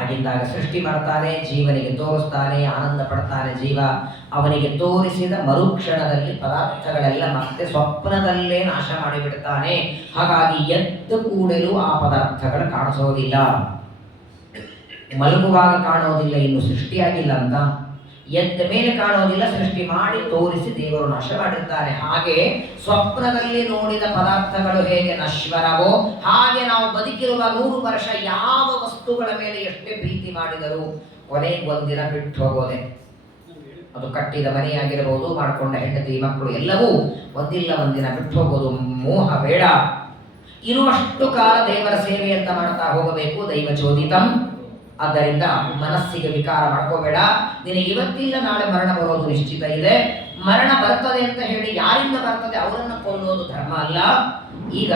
ಆಗಿಂದಾಗ ಸೃಷ್ಟಿ ಮಾಡ್ತಾನೆ, ಜೀವನಿಗೆ ತೋರಿಸ್ತಾನೆ, ಆನಂದ ಪಡ್ತಾನೆ ಜೀವ. ಅವನಿಗೆ ತೋರಿಸಿದ ಮರುಕ್ಷಣದಲ್ಲಿ ಪದಾರ್ಥಗಳೆಲ್ಲ ಮತ್ತೆ ಸ್ವಪ್ನದಲ್ಲೇ ನಾಶ ಮಾಡಿಬಿಡ್ತಾನೆ. ಹಾಗಾಗಿ ಎದ್ದು ಕೂಡಲೂ ಆ ಪದಾರ್ಥಗಳು ಕಾಣಿಸೋದಿಲ್ಲ, ಮಲಗುವಾಗ ಕಾಣೋದಿಲ್ಲ, ಇನ್ನು ಸೃಷ್ಟಿಯಾಗಿಲ್ಲ ಅಂತ. ಎದ್ದ ಮೇಲೆ ಕಾಣೋದಿಲ್ಲ, ಸೃಷ್ಟಿ ಮಾಡಿ ತೋರಿಸಿ ದೇವರು ನಾಶ ಮಾಡಿರ್ತಾನೆ. ಹಾಗೆ ಸ್ವಪ್ನದಲ್ಲಿ ನೋಡಿದ ಪದಾರ್ಥಗಳು ಹೇಗೆ ನಶ್ವರವೋ ಹಾಗೆ ನಾವು ಬದುಕಿರುವ 100 ವರ್ಷ ಯಾವ ವಸ್ತುಗಳ ಮೇಲೆ ಎಷ್ಟೇ ಪ್ರೀತಿ ಮಾಡಿದರೂ ಕೊನೆಗೆ ಒಂದಿನ ಬಿಟ್ಟು ಹೋಗೋದೆ. ಅದು ಕಟ್ಟಿದ ಮನೆಯಾಗಿರಬಹುದು, ಮಾಡಿಕೊಂಡ ಹೆಂಡತಿ ಮಕ್ಕಳು ಎಲ್ಲವೂ ಒಂದಿಲ್ಲ ಒಂದಿನ ಬಿಟ್ಟು ಹೋಗೋದು. ಮೋಹ ಬೇಡ. ಇರುವಷ್ಟು ಕಾಲ ದೇವರ ಸೇವೆ ಅಂತ ಮಾಡ್ತಾ ಹೋಗಬೇಕು. ದೈವ ಚೋದಿತಂ. ಆದ್ದರಿಂದ ಮನಸ್ಸಿಗೆ ವಿಕಾರ ಮಾಡ್ಕೋಬೇಡ. ನಿನಗೆ ಇವತ್ತಿಲ್ಲ ನಾಳೆ ಮರಣ ಬರೋದು ನಿಶ್ಚಿತ ಇದೆ. ಮರಣ ಬರ್ತದೆ ಅಂತ ಹೇಳಿ ಯಾರಿಂದ ಬರ್ತದೆ ಅವರನ್ನ ಕೊಲ್ಲೋದು ಧರ್ಮ ಅಲ್ಲ. ಈಗ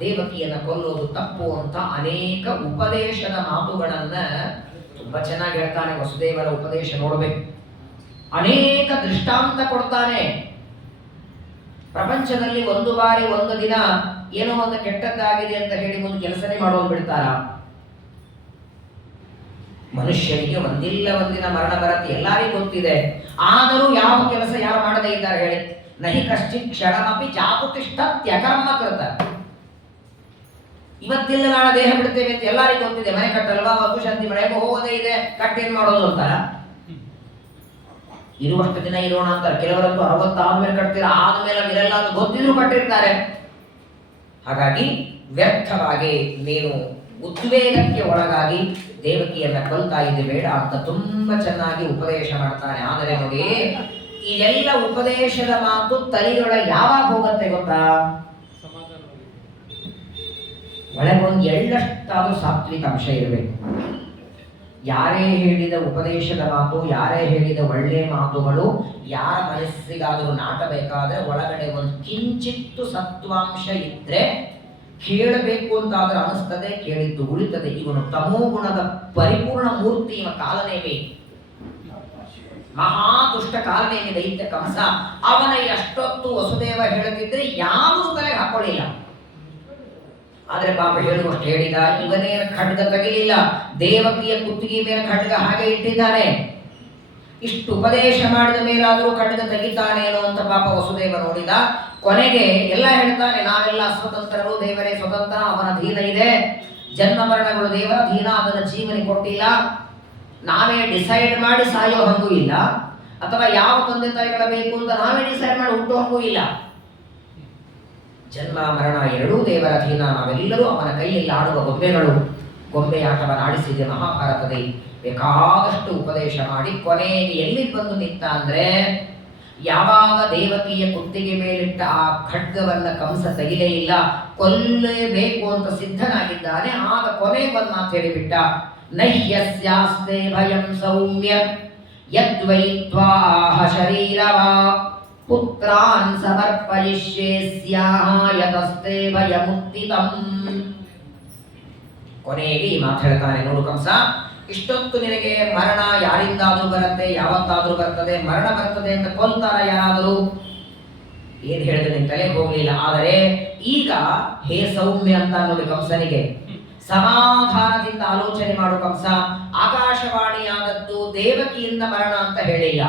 ದೇವಕಿಯನ್ನ ಕೊಲ್ಲೋದು ತಪ್ಪು ಅಂತ ಅನೇಕ ಉಪದೇಶದ ಮಾತುಗಳನ್ನ ತುಂಬಾ ಚೆನ್ನಾಗಿ ಹೇಳ್ತಾನೆ. ವಸುದೇವರ ಉಪದೇಶ ನೋಡ್ಬೇಕು. ಅನೇಕ ದೃಷ್ಟಾಂತ ಕೊಡ್ತಾನೆ. ಪ್ರಪಂಚದಲ್ಲಿ ಒಂದು ಬಾರಿ ಒಂದು ದಿನ ಏನೋ ಒಂದು ಕೆಟ್ಟದ್ದಾಗಿದೆ ಅಂತ ಹೇಳಿ ಒಂದು ಕೆಲಸನೇ ಮಾಡೋದು ಬಿಡ್ತಾರ? ಮನುಷ್ಯನಿಗೆ ಒಂದಿಲ್ಲ ಒಂದಿನ ಮರಣ ಬರುತ್ತೆ, ಎಲ್ಲರಿಗೂ ಗೊತ್ತಿದೆ. ಆದರೂ ಯಾವ ಕೆಲಸ ಯಾರು ಮಾಡದೇ ಇದ್ದಾರೆ ಹೇಳಿ? ನಹಿ ಕಶ್ಚಿತ್ ಕ್ಷಣಮಪಿ ಜಾಗುತಿಷ್ಠತ್ಯಕರ್ಮ ಕೃತ. ಇವತ್ತಿಲ್ಲ ನಾಳೆ ದೇಹ ಬಿಡ್ತೇವೆ ಅಂತ ಎಲ್ಲರಿಗೂ ಗೊತ್ತಿದೆ. ಮನೆ ಕಟ್ಟಲ್ವಾ, ವಧು ಶಾಂತಿ ಮನೆಗೆ ಹೋಗೋದೇ ಇದೆ, ಕಟ್ಟೇನ್ ಮಾಡೋದು ಅಂತಾರ? ಇರುವಷ್ಟು ದಿನ ಇರೋಣ ಅಂತಾರೆ. ಕೆಲವರಂತೂ 60 ಆದ್ಮೇಲೆ ಕಟ್ತೀರ, ಆದ್ಮೇಲೆ ಇರಲ್ಲ ಅಂತ ಗೊತ್ತಿದ್ರು ಕಟ್ಟಿರ್ತಾರೆ. ಹಾಗಾಗಿ ವ್ಯರ್ಥವಾಗಿ ನೀನು ಉದ್ವೇಗಕ್ಕೆ ಒಳಗಾಗಿ ದೇವಕಿಯನ್ನ ಕೊಲ್ತಾ ಇದೆ ಬೇಡ ಅಂತ ತುಂಬಾ ಚೆನ್ನಾಗಿ ಉಪದೇಶ ಮಾಡ್ತಾನೆ. ಆದರೆ ನೋಡಿ, ಇದೆಲ್ಲ ಉಪದೇಶದ ಮಾತು ತಲೆಯೊಳ ಯಾವಾಗ ಹೋಗುತ್ತೆ ಗೊತ್ತಾ? ಒಳಗೊಂದು ಎಳ್ಳಷ್ಟಾದ್ರೂ ಸಾತ್ವಿಕ ಅಂಶ ಇರಬೇಕು. ಯಾರೇ ಹೇಳಿದ ಉಪದೇಶದ ಮಾತು, ಯಾರೇ ಹೇಳಿದ ಒಳ್ಳೆ ಮಾತುಗಳು ಯಾರ ಮನಸ್ಸಿಗಾದರೂ ನಾಟಬೇಕಾದ್ರೆ ಒಳಗಡೆ ಒಂದು ಕಿಂಚಿತ್ತು ಸತ್ವಾಂಶ ಇದ್ರೆ ಕೇಳಬೇಕು ಅಂತಾದ್ರೆ ಅನಿಸ್ತದೆ, ಕೇಳಿದ್ದು ಉಳಿತದೆ. ಇವನು ತಮೋಗುಣದ ಪರಿಪೂರ್ಣ ಮೂರ್ತಿ, ಇವ ಕಾಲನೇಮಿ, ಮಹಾದುಷ್ಟ ಕಾಲನೇಮಿ ದೈತ್ಯ ಕಂಸ. ಅವನ ಅಷ್ಟೊತ್ತು ವಸುದೇವ ಹೇಳುತ್ತಿದ್ರೆ ಯಾವುದೂ ತಲೆಗೆ ಹಾಕೊಳ್ಳಿಲ್ಲ. ಆದ್ರೆ ಪಾಪ ಹೇಳುವಷ್ಟು ಹೇಳಿದ. ಇವನೇನು ಖಡ್ಗ ತೆಗಿಲಿಲ್ಲ, ದೇವಕಿಯ ಕುತ್ತಿಗೆ ಮೇಲೆ ಖಡ್ಗ ಹಾಗೆ ಇಟ್ಟಿದ್ದಾನೆ. ಇಷ್ಟು ಉಪದೇಶ ಮಾಡಿದ ಮೇಲಾದರೂ ಖಡ್ಗ ತೆಗಿತಾನೇನೋ ಅಂತ ಪಾಪ ವಸುದೇವ ನೋಡಿದ. ಕೊನೆಗೆ ಎಲ್ಲ ಹೇಳ್ತಾನೆ, ನಾವೆಲ್ಲ ಸ್ವತಂತ್ರರು, ದೇವರೇ ಸ್ವತಂತ್ರ, ಅವನ ಅಧೀನ ಇದೆ, ಜನ್ಮ ಮರಣಗಳು ದೇವರ ಅಧೀನ, ಅದನ್ನು ಜೀವನಿ ಕೊಟ್ಟಿಲ್ಲ, ನಾವೇ ಡಿಸೈಡ್ ಮಾಡಿ ಸಾಯೋ ಹಂಗೂ ಇಲ್ಲ, ಅಥವಾ ಯಾವ ತಂದೆ ತಾಯಿಗಳ ಬೇಕು ಅಂತ ನಾವೇ ಡಿಸೈಡ್ ಮಾಡಿ ಹುಟ್ಟೋ ಹಂಗೂ ಇಲ್ಲ. ಜನ್ಮ ಮರಣ ಎರಡೂ ದೇವರ ಅಧೀನ, ನಾವೆಲ್ಲರೂ ಅವನ ಕೈಯಲ್ಲಿ ಆಡುವ ಗೊಂಬೆಗಳು. ಗೊಂಬೆ ಆಟವನ್ನು ಆಡಿಸಿದೆ ಮಹಾಭಾರತದಲ್ಲಿ. ಬೇಕಾದಷ್ಟು ಉಪದೇಶ ಮಾಡಿ ಕೊನೆಗೆ ಎಲ್ಲಿ ಬಂದು ನಿಂತ ಅಂದ್ರೆ, ಯಾವಾಗ ದೇವಕಿಯ ಕುತ್ತಿಗೆ ಮೇಲಿಟ್ಟ ಆ ಖಡ್ಗವನ್ನ ಕಂಸ ತೆಗಿಲೇ ಇಲ್ಲ, ಕೊಲ್ಲೇಬೇಕು ಅಂತ ಸಿದ್ಧನಾಗಿದ್ದಾನೆ. ಆಗ ಕೊನೆಗೆ ಬಂದು ಮಾತು ಹೇಳಿಬಿಟ್ಟ, ನಹ್ಯಸ್ಯಾಸ್ತೆ ಭಯಂ ಸೌಮ್ಯ ಯದ್ವೈತ್ವಾಹ ಶರೀರವಾ ಪುತ್ರಾನ್ ಸಮರ್ಪಯಿಷ್ಯೇ ಸ್ಯಾಹ ಯತಸ್ತೆ ಭಯಮುಕ್ತಿತಂ. ಕೊನೆಗೆ ಈ ಮಾತು ಹೇಳ್ತಾನೆ, ನೋಡು ಕಂಸ, ಇಷ್ಟೊತ್ತು ನಿನಗೆ ಮರಣ ಯಾರಿಂದಾದ್ರೂ ಬರುತ್ತೆ, ಯಾವತ್ತಾದ್ರೂ ಬರ್ತದೆ, ಮರಣ ಬರ್ತದೆ ಅಂತ ಕೊಲ್ತಾರ ಯಾರಾದರೂ? ಏನ್ ಹೇಳಿದ್ರೆ ನಿನ್ ತಲೆಗೆ ಹೋಗ್ಲಿಲ್ಲ. ಆದರೆ ಈಗ ಹೇ ಸೌಮ್ಯ ಅಂತ ನೋಡಿ ಕಂಸನಿಗೆ, ಸಮಾಧಾನದಿಂದ ಆಲೋಚನೆ ಮಾಡು ಕಂಸ. ಆಕಾಶವಾಣಿಯಾದದ್ದು ದೇವಕಿಯಿಂದ ಮರಣ ಅಂತ ಹೇಳಿಲ್ಲ.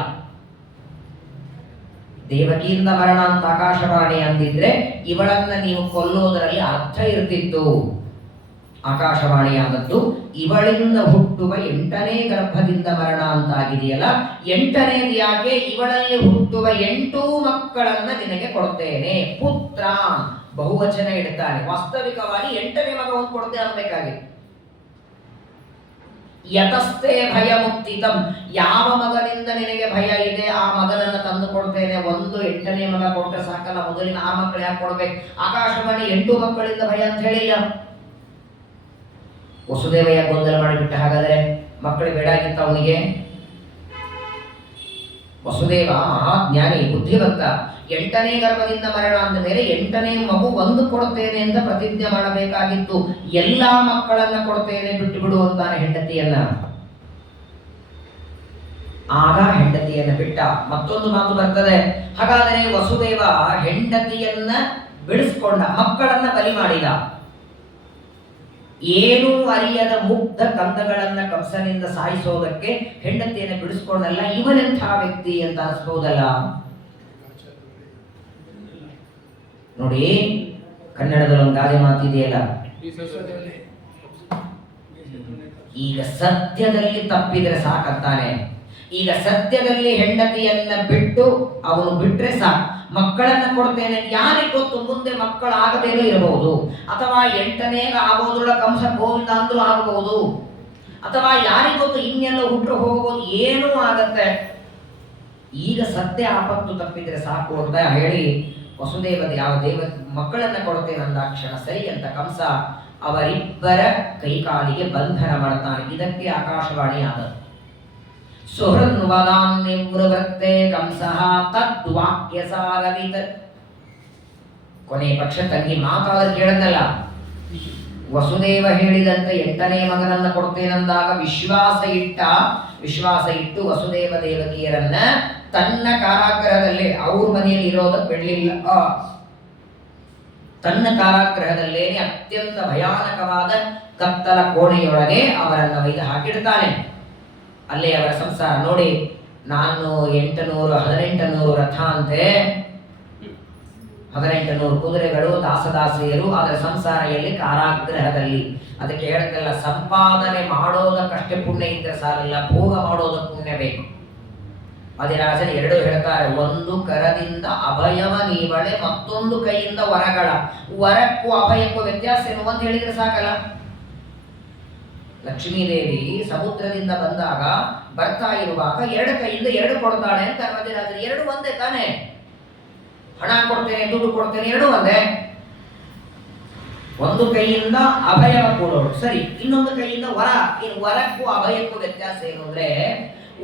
ದೇವಕಿಯಿಂದ ಮರಣ ಅಂತ ಆಕಾಶವಾಣಿ ಅಂದಿದ್ರೆ ಇವಳನ್ನ ನೀವು ಕೊಲ್ಲೋದರಲ್ಲಿ ಅರ್ಥ ಇರ್ತಿತ್ತು. ಆಕಾಶವಾಣಿಯಾದದ್ದು ಇವಳಿಂದ ಹುಟ್ಟುವ 8ನೇ ಗರ್ಭದಿಂದ ಮರಣ ಅಂತ ಆಗಿದೆಯಲ್ಲ, 8ನೇದು ಯಾಕೆ? ಇವಳಲ್ಲಿ ಹುಟ್ಟುವ 8 ಮಕ್ಕಳನ್ನ ನಿನಗೆ ಕೊಡ್ತೇನೆ. ಪುತ್ರ ಬಹುವಚನ ಇಡ್ತಾನೆ, ವಾಸ್ತವಿಕವಾಗಿ 8ನೇ ಮಗ ಒಂದು ಕೊಡ್ತೇನೆ ಅನ್ಬೇಕಾಗಿತ್ತು. ಯತಸ್ತೆ ಭಯ ಮುಕ್ತಿತಂ, ಯಾವ ಮಗನಿಂದ ನಿನಗೆ ಭಯ ಇದೆ ಆ ಮಗನನ್ನ ತಂದು ಕೊಡ್ತೇನೆ. 8ನೇ ಮಗ ಕೊಟ್ಟರೆ ಸಾಕಲ್ಲ, ಮೊದಲಿನ 6 ಮಕ್ಕಳು ಯಾಕೆ ಕೊಡ್ಬೇಕು? ಆಕಾಶವಾಣಿ 8 ಮಕ್ಕಳಿಂದ ಭಯ ಅಂತ ಹೇಳಿಲ್ಲ. ವಸುದೇವ ಯಾಕೆ ಗೊಂದಲ ಮಾಡಿಬಿಟ್ಟ? ಹಾಗಾದ್ರೆ ಮಕ್ಕಳು ಬೇಡ ಆಗಿತ್ತ ಅವನಿಗೆ? ವಸುದೇವ ಮಹಾಜ್ಞಾನಿ, ಬುದ್ಧಿವಂತ. 8ನೇ ಗರ್ಭದಿಂದ ಮರಣ ಅಂದ ಮೇಲೆ 8ನೇ ಮಗು ಒಂದು ಕೊಡ್ತೇನೆ ಅಂತ ಪ್ರತಿಜ್ಞೆ ಮಾಡಬೇಕಾಗಿತ್ತು. ಎಲ್ಲಾ ಮಕ್ಕಳನ್ನ ಕೊಡ್ತೇನೆ, ಬಿಟ್ಟು ಬಿಡು ಅಂತಾನೆ ಹೆಂಡತಿಯನ್ನ. ಆಗ ಹೆಂಡತಿಯನ್ನ ಬಿಟ್ಟ. ಮತ್ತೊಂದು ಮಾತು ಬರ್ತದೆ, ಹಾಗಾದರೆ ವಸುದೇವ ಹೆಂಡತಿಯನ್ನ ಬಿಡಿಸ್ಕೊಂಡ, ಮಕ್ಕಳನ್ನ ಬಲಿ ಮಾಡಿದ. ಏನೂ ಅರಿಯದ ಮುಗ್ಧ ಕಂದಗಳನ್ನ ಕಂಸನಿಂದ ಸಾಯಿಸೋದಕ್ಕೆ ಹೆಂಡತಿಯನ್ನು ಬಿಡಿಸ್ಕೊಂಡಲ್ಲ. ಇವನೆಂಥ ವ್ಯಕ್ತಿ ಅಂತ ಅನಿಸ್ಬೋದಲ್ಲ. ನೋಡಿ, ಕನ್ನಡದಲ್ಲಿ ಒಂದು ಗಾದೆ ಮಾತಿದೆಯಲ್ಲ, ಈಗ ಸತ್ಯದಲ್ಲಿ ತಪ್ಪಿದ್ರೆ ಸಾಕಂತಾನೆ. ಈಗ ಸತ್ಯದಲ್ಲಿ ಹೆಂಡತಿಯನ್ನ ಬಿಟ್ಟು ಅವನು ಬಿಟ್ರೆ ಸಾಕು, ಮಕ್ಕಳನ್ನ ಕೊಡ್ತೇನೆ. ಯಾರಿಗೆ ಗೊತ್ತು, ಮುಂದೆ ಮಕ್ಕಳಾಗದೇನೂ ಇರಬಹುದು, ಅಥವಾ 8ನೇ ಆಗೋದ್ರೊಳ ಕಂಸ ಗೋವಿಂದ ಅಂದ್ರೂ ಆಗಬಹುದು, ಅಥವಾ ಯಾರಿಗೆ ಗೊತ್ತು ಇನ್ನೆಲ್ಲ ಹುಟ್ಟರು ಹೋಗಬಹುದು, ಏನೂ ಆಗತ್ತೆ. ಈಗ ಸತ್ಯ ಆಪತ್ತು ತಪ್ಪಿದ್ರೆ ಸಾಕು ಅಂತ ಹೇಳಿ ವಸುದೇವದ ಯಾವ ದೇವ ಮಕ್ಕಳನ್ನ ಕೊಡ್ತೇನೆ ಅಂದಾಕ್ಷಣ ಸರಿ ಅಂತ ಕಂಸ ಅವರಿಬ್ಬರ ಕೈಕಾಲಿಗೆ ಬಂಧನ ಮಾಡ್ತಾನೆ. ಇದಕ್ಕೆ ಆಕಾಶವಾಣಿ ಆದದ್ದು. ಸುಹೃನ್ವದಾನ್ನಿವೃವೃತ್ತೆ ಕಂಸಃ ತದ್ವಾಕ್ಯ ಸಾರವಿದ. ಕೊನೆ ಪಕ್ಷ ತಂಗಿ ಮಾತಾದ್ರೆ ಕೇಳದಲ್ಲ. ವಸುದೇವ ಹೇಳಿದಂತೆ 8ನೇ ಮಗನನ್ನ ಕೊಡ್ತೇನೆಂದಾಗ ವಿಶ್ವಾಸ ಇಟ್ಟು ವಸುದೇವ ದೇವಕಿಯರನ್ನ ತನ್ನ ಕಾರಾಗೃಹದಲ್ಲೇ, ಅವ್ರ ಮನೆಯಲ್ಲಿ ಇರೋದಕ್ಕೆ ಬಿಡಲಿಲ್ಲ. ತನ್ನ ಕಾರಾಗೃಹದಲ್ಲೇನೆ ಅತ್ಯಂತ ಭಯಾನಕವಾದ ಕತ್ತಲ ಕೋಣೆಯೊಳಗೆ ಅವರನ್ನು ಒಯ್ದು ಹಾಕಿಡ್ತಾನೆ. ಅಲ್ಲೇ ಅವರ ಸಂಸಾರ ನೋಡಿ. 1800 ರಥ ಅಂತೆ, 1800 ಕುದುರೆಗಳು, ದಾಸದಾಸಿಯರು, ಅದರ ಸಂಸಾರ ಎಲ್ಲಿ? ಕಾರಾಗೃಹದಲ್ಲಿ. ಅದಕ್ಕೆ ಹೇಳಕ್ಕಲ್ಲ, ಸಂಪಾದನೆ ಮಾಡೋದಕ್ಕಷ್ಟೇ ಪುಣ್ಯ ಇದ್ರೆ ಸಾಲಲ್ಲ, ಭೋಗ ಮಾಡೋದಕ್ಕೆ ಪುಣ್ಯ ಬೇಕು. ಅಧಿರಾಜರು ಎರಡು ಹೇಳ್ತಾರೆ, ಒಂದು ಕರದಿಂದ ಅಭಯವ ನೀವಳೆ, ಮತ್ತೊಂದು ಕೈಯಿಂದ ವರಗಳ. ವರಕ್ಕೂ ಅಭಯಕ್ಕೂ ವ್ಯತ್ಯಾಸ ಏನು ಅಂತ ಹೇಳಿದ್ರೆ ಸಾಕಲ್ಲ. ಲಕ್ಷ್ಮೀದೇವಿ ಸಮುದ್ರದಿಂದ ಬಂದಾಗ ಬರ್ತಾ ಇರುವಾಗ ಎರಡು ಕೈಯಿಂದ ಎರಡು ಕೊಡ್ತಾಳೆ ಅಂತ ಅಧಿರಾಜರು. ಎರಡು ಒಂದೇ ತಾನೆ, ಹಣ ಕೊಡ್ತೇನೆ ದುಡ್ಡು ಕೊಡ್ತೇನೆ ಎರಡು ಒಂದೇ. ಒಂದು ಕೈಯಿಂದ ಅಭಯವ ಕೊಡೋಳು ಸರಿ, ಇನ್ನೊಂದು ಕೈಯಿಂದ ವರ. ಇನ್ನು ವರಕ್ಕೂ ಅಭಯಕ್ಕೂ ವ್ಯತ್ಯಾಸ ಏನು ಅಂದ್ರೆ,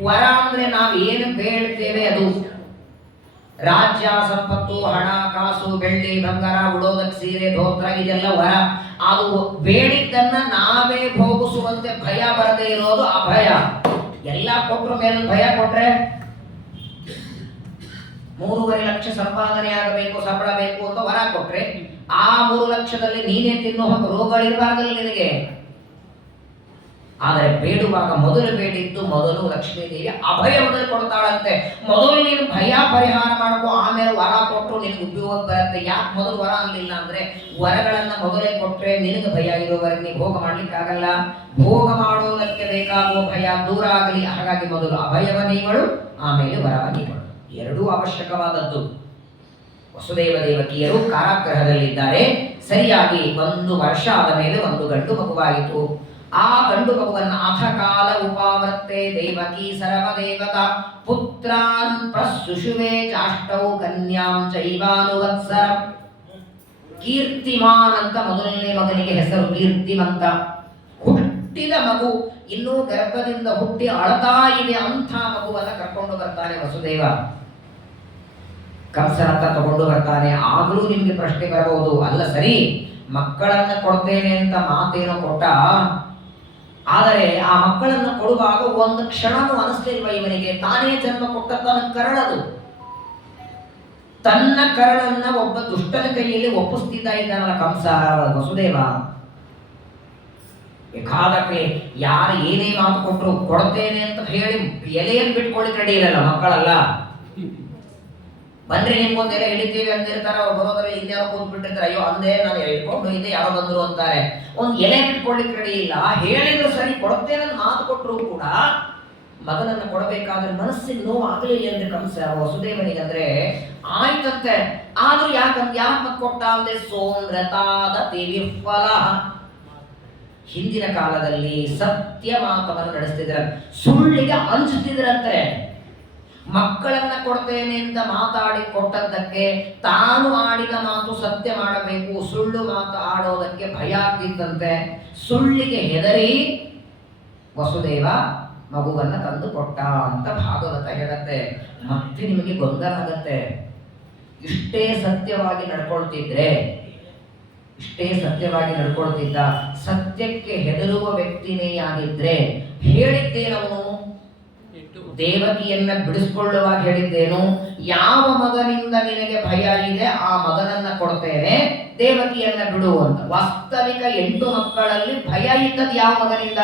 ವರ ಅಂದ್ರೆ ನಾವು ಏನು ಬೇಡ್ತೇವೆ ಅದು, ರಾಜ್ಯ ಸಂಪತ್ತು, ಹಣ ಕಾಸು ಬೆಳ್ಳಿ ಬಂಗಾರ, ಉಡೋದಕ್ಕೆ ಸೀರೆ ಧೋತ್ರ, ಇದೆಲ್ಲ ವರ. ಅದು ಬೇಡಿದ್ದನ್ನ ನಾವೇ ಭೋಗಿಸುವಂತೆ ಭಯ ಬರದೇ ಇರೋದು ಅಭಯ. ಎಲ್ಲ ಕೊಟ್ರ ಮೇಲೆ ಭಯ ಕೊಟ್ರೆ 3.5 ಲಕ್ಷ ಸಂಪಾದನೆ ಆಗಬೇಕು, ಸಂಬಳ ಬೇಕು ಅಂತ ವರ ಕೊಟ್ರೆ ಆ 3 ಲಕ್ಷದಲ್ಲಿ ನೀನೇ ತಿನ್ನೋ ರೋಗಗಳಿರಬಾರ್ದಲ್ಲ ನಿನಗೆ. ಆದರೆ ಬೇಡುವಾಗ ಮೊದಲು ಬೇಡಿದ್ದು ಮೊದಲು ಲಕ್ಷ್ಮೀದೇವಿ ಅಭಯ ಮೊದಲು ಕೊಡ್ತಾಳಂತೆ. ಮೊದಲು ನೀನು ಭಯ ಪರಿಹಾರ ಮಾಡ್ಕೋ, ಆಮೇಲೆ ವರ ಕೊಟ್ಟರು ನಿನಗೆ ಉಪಯೋಗ ಬರುತ್ತೆ. ಯಾಕೆ ಮೊದಲು ವರ ಅನ್ನಲಿಲ್ಲ ಅಂದ್ರೆ, ವರಗಳನ್ನ ಮೊದಲೇ ಕೊಟ್ರೆ ನಿನಗೆ ಭಯ ಇರೋವರೆಗೆ ನೀವು ಭೋಗ ಮಾಡ್ಲಿಕ್ಕೆ ಆಗಲ್ಲ. ಭೋಗ ಮಾಡುವುದಕ್ಕೆ ಬೇಕಾಗುವ ಭಯ ದೂರ ಆಗಲಿ. ಹಾಗಾಗಿ ಮೊದಲು ಅಭಯವ ನೀವಳು, ಆಮೇಲೆ ವರವ ನೀವಳು, ಎರಡೂ ಅವಶ್ಯಕವಾದದ್ದು. ವಸುದೇವ ದೇವಕಿಯರು ಕಾರಾಗೃಹದಲ್ಲಿದ್ದಾರೆ. ಸರಿಯಾಗಿ 1 ವರ್ಷ ಆದ ಮೇಲೆ ಒಂದು ಗಂಡು ಮಗುವಾಯಿತು. ಆ ಗಂಡು ಮಗುವನ್ನು ಅಥ ಕಾಲ ಉಪಾವೃತ್ತೆ ದೇವಕಿ ಸರ್ವದೇವತಾ ಪುತ್ರಾನ್ ಪ್ರಸುಷುವೆ ಚಾಷ್ಟೌ ಕನ್ಯಾಂ ಚೈವಾನುವತ್ಸರಂ. ಕೀರ್ತಿಮಾನ್ ಅಂತ ಮೊದಲನೇ ಮಗನಿಗೆ ಹೆಸರು, ಕೀರ್ತಿಮಂತ. ಹುಟ್ಟಿದ ಮಗು ಇನ್ನೂ ಗರ್ಭದಿಂದ ಹುಟ್ಟಿ ಅಳತಾ ಇದೆ, ಅಂಥ ಮಗುವನ್ನ ಕರ್ಕೊಂಡು ಬರ್ತಾನೆ ವಸುದೇವ. ಕಂಸನಂತ ತಗೊಂಡು ಬರ್ತಾನೆ. ಆಗಲೂ ನಿಮ್ಗೆ ಪ್ರಶ್ನೆ ಬರಬಹುದು, ಅಲ್ಲ ಸರಿ ಮಕ್ಕಳನ್ನ ಕೊಡ್ತೇನೆ ಅಂತ ಮಾತೇನೋ ಕೊಟ್ಟ, ಆದರೆ ಆ ಮಕ್ಕಳನ್ನ ಕೊಡುವಾಗ ಒಂದು ಕ್ಷಣನೂ ಅನಿಸ್ಲಿಲ್ವ ಇವನಿಗೆ? ತಾನೇ ಜನ್ಮ ಕೊಟ್ಟ ತನ್ನ ಕರಳದು, ತನ್ನ ಕರಳನ್ನ ಒಬ್ಬ ದುಷ್ಟನ ಕೈಯಲ್ಲಿ ಒಪ್ಪಿಸ್ತಿದ್ದ ಇದ್ದಾನಲ್ಲ ಕಂಸ. ವಸುದೇವ ಬೇಕಾದಕ್ಕೆ ಯಾರು ಏನೇ ಮಾತು ಕೊಟ್ಟರು ಕೊಡ್ತೇನೆ ಅಂತ ಹೇಳಿ ಎಲೆಯನ್ನು ಬಿಟ್ಕೊಳ್ಳಿ ರೆಡಿ ಇರಲ್ಲ ಮಕ್ಕಳಲ್ಲ. ಬಂದ್ರೆ ನಿಮ್ಗೊಂದು ಎಲೆ ಹಿಡಿತೀವಿ ಅಂದಿರ್ತಾರ, ಅವ್ರು ಬರೋದ್ರಲ್ಲಿ ಇನ್ಯಾರೋ ಕೂತ್ಬಿಟ್ಟಿರ್ತಾರೆ, ಅಯ್ಯೋ ಅಂದೆ ನಾನು ಹಿಡ್ಕೊಂಡು ಇದ್ದೆ ಯಾರೋ ಬಂದ್ರು ಅಂತಾರೆ. ಒಂದು ಎಲೆ ಬಿಟ್ಕೊಳ್ಳಿಕ್ ರೆಡಿ ಇಲ್ಲ. ಹೇಳಿದ್ರು ಸರಿ ಕೊಡ್ತೇನೆ ಮಾತು ಕೊಟ್ಟರು ಕೂಡ ಮಗನನ್ನ ಕೊಡಬೇಕಾದ್ರೆ ಮನಸ್ಸಿಗೆ ನೋವು ಆಗಲಿಲ್ಲ ಅಂದ್ರೆ ಕಂಸ ವಸುದೇವನಿಗೆ ಅಂದ್ರೆ ಆಯ್ತಂತೆ. ಆದ್ರೂ ಯಾಕೆ ಮತ್ ಕೊಟ್ಟ ಅಂದ್ರೆ ಸೋಮ್ರತಾದ ವಿಫಲ. ಹಿಂದಿನ ಕಾಲದಲ್ಲಿ ಸತ್ಯ ಮಾತವನ್ನು ನಡೆಸ್ತಿದ್ರ, ಸುಳ್ಳಿಗೆ ಅಂಜುತ್ತಿದ್ರಂತೆ. ಮಕ್ಕಳನ್ನ ಕೊಡ್ತೇನೆ ಅಂತ ಮಾತಾಡಿ ಕೊಟ್ಟದ್ದಕ್ಕೆ ತಾನು ಆಡಿದ ಮಾತು ಸತ್ಯ ಮಾಡಬೇಕು, ಸುಳ್ಳು ಮಾತು ಆಡೋದಕ್ಕೆ ಭಯ ಆಗ್ತಿದ್ದಂತೆ. ಸುಳ್ಳಿಗೆ ಹೆದರಿ ವಸುದೇವ ಮಗುವನ್ನ ತಂದು ಕೊಟ್ಟ ಅಂತ ಭಾಗವತ ಹೇಳತ್ತೆ. ಮತ್ತೆ ನಿಮಗೆ ಗೊಂದಲ ಆಗತ್ತೆ. ಇಷ್ಟೇ ಸತ್ಯವಾಗಿ ನಡ್ಕೊಳ್ತಿದ್ದ, ಸತ್ಯಕ್ಕೆ ಹೆದರುವ ವ್ಯಕ್ತಿನೇ ಆಗಿದ್ರೆ ಹೇಳಿದ್ದೇನವನು? ದೇವಕಿಯನ್ನ ಬಿಡಿಸ್ಕೊಳ್ಳುವಾಗ ಹೇಳಿದ್ದೇನು? ಯಾವ ಮಗನಿಂದ ನಿನಗೆ ಭಯ ಇದೆ ಆ ಮಗನನ್ನ ಕೊಡ್ತೇನೆ, ದೇವಕಿಯನ್ನ ಬಿಡು ಅಂತ. ವಾಸ್ತವಿಕ 8 ಮಕ್ಕಳಲ್ಲಿ ಭಯ ಇದ್ದದ್ದು ಯಾವ ಮಗನಿಂದ?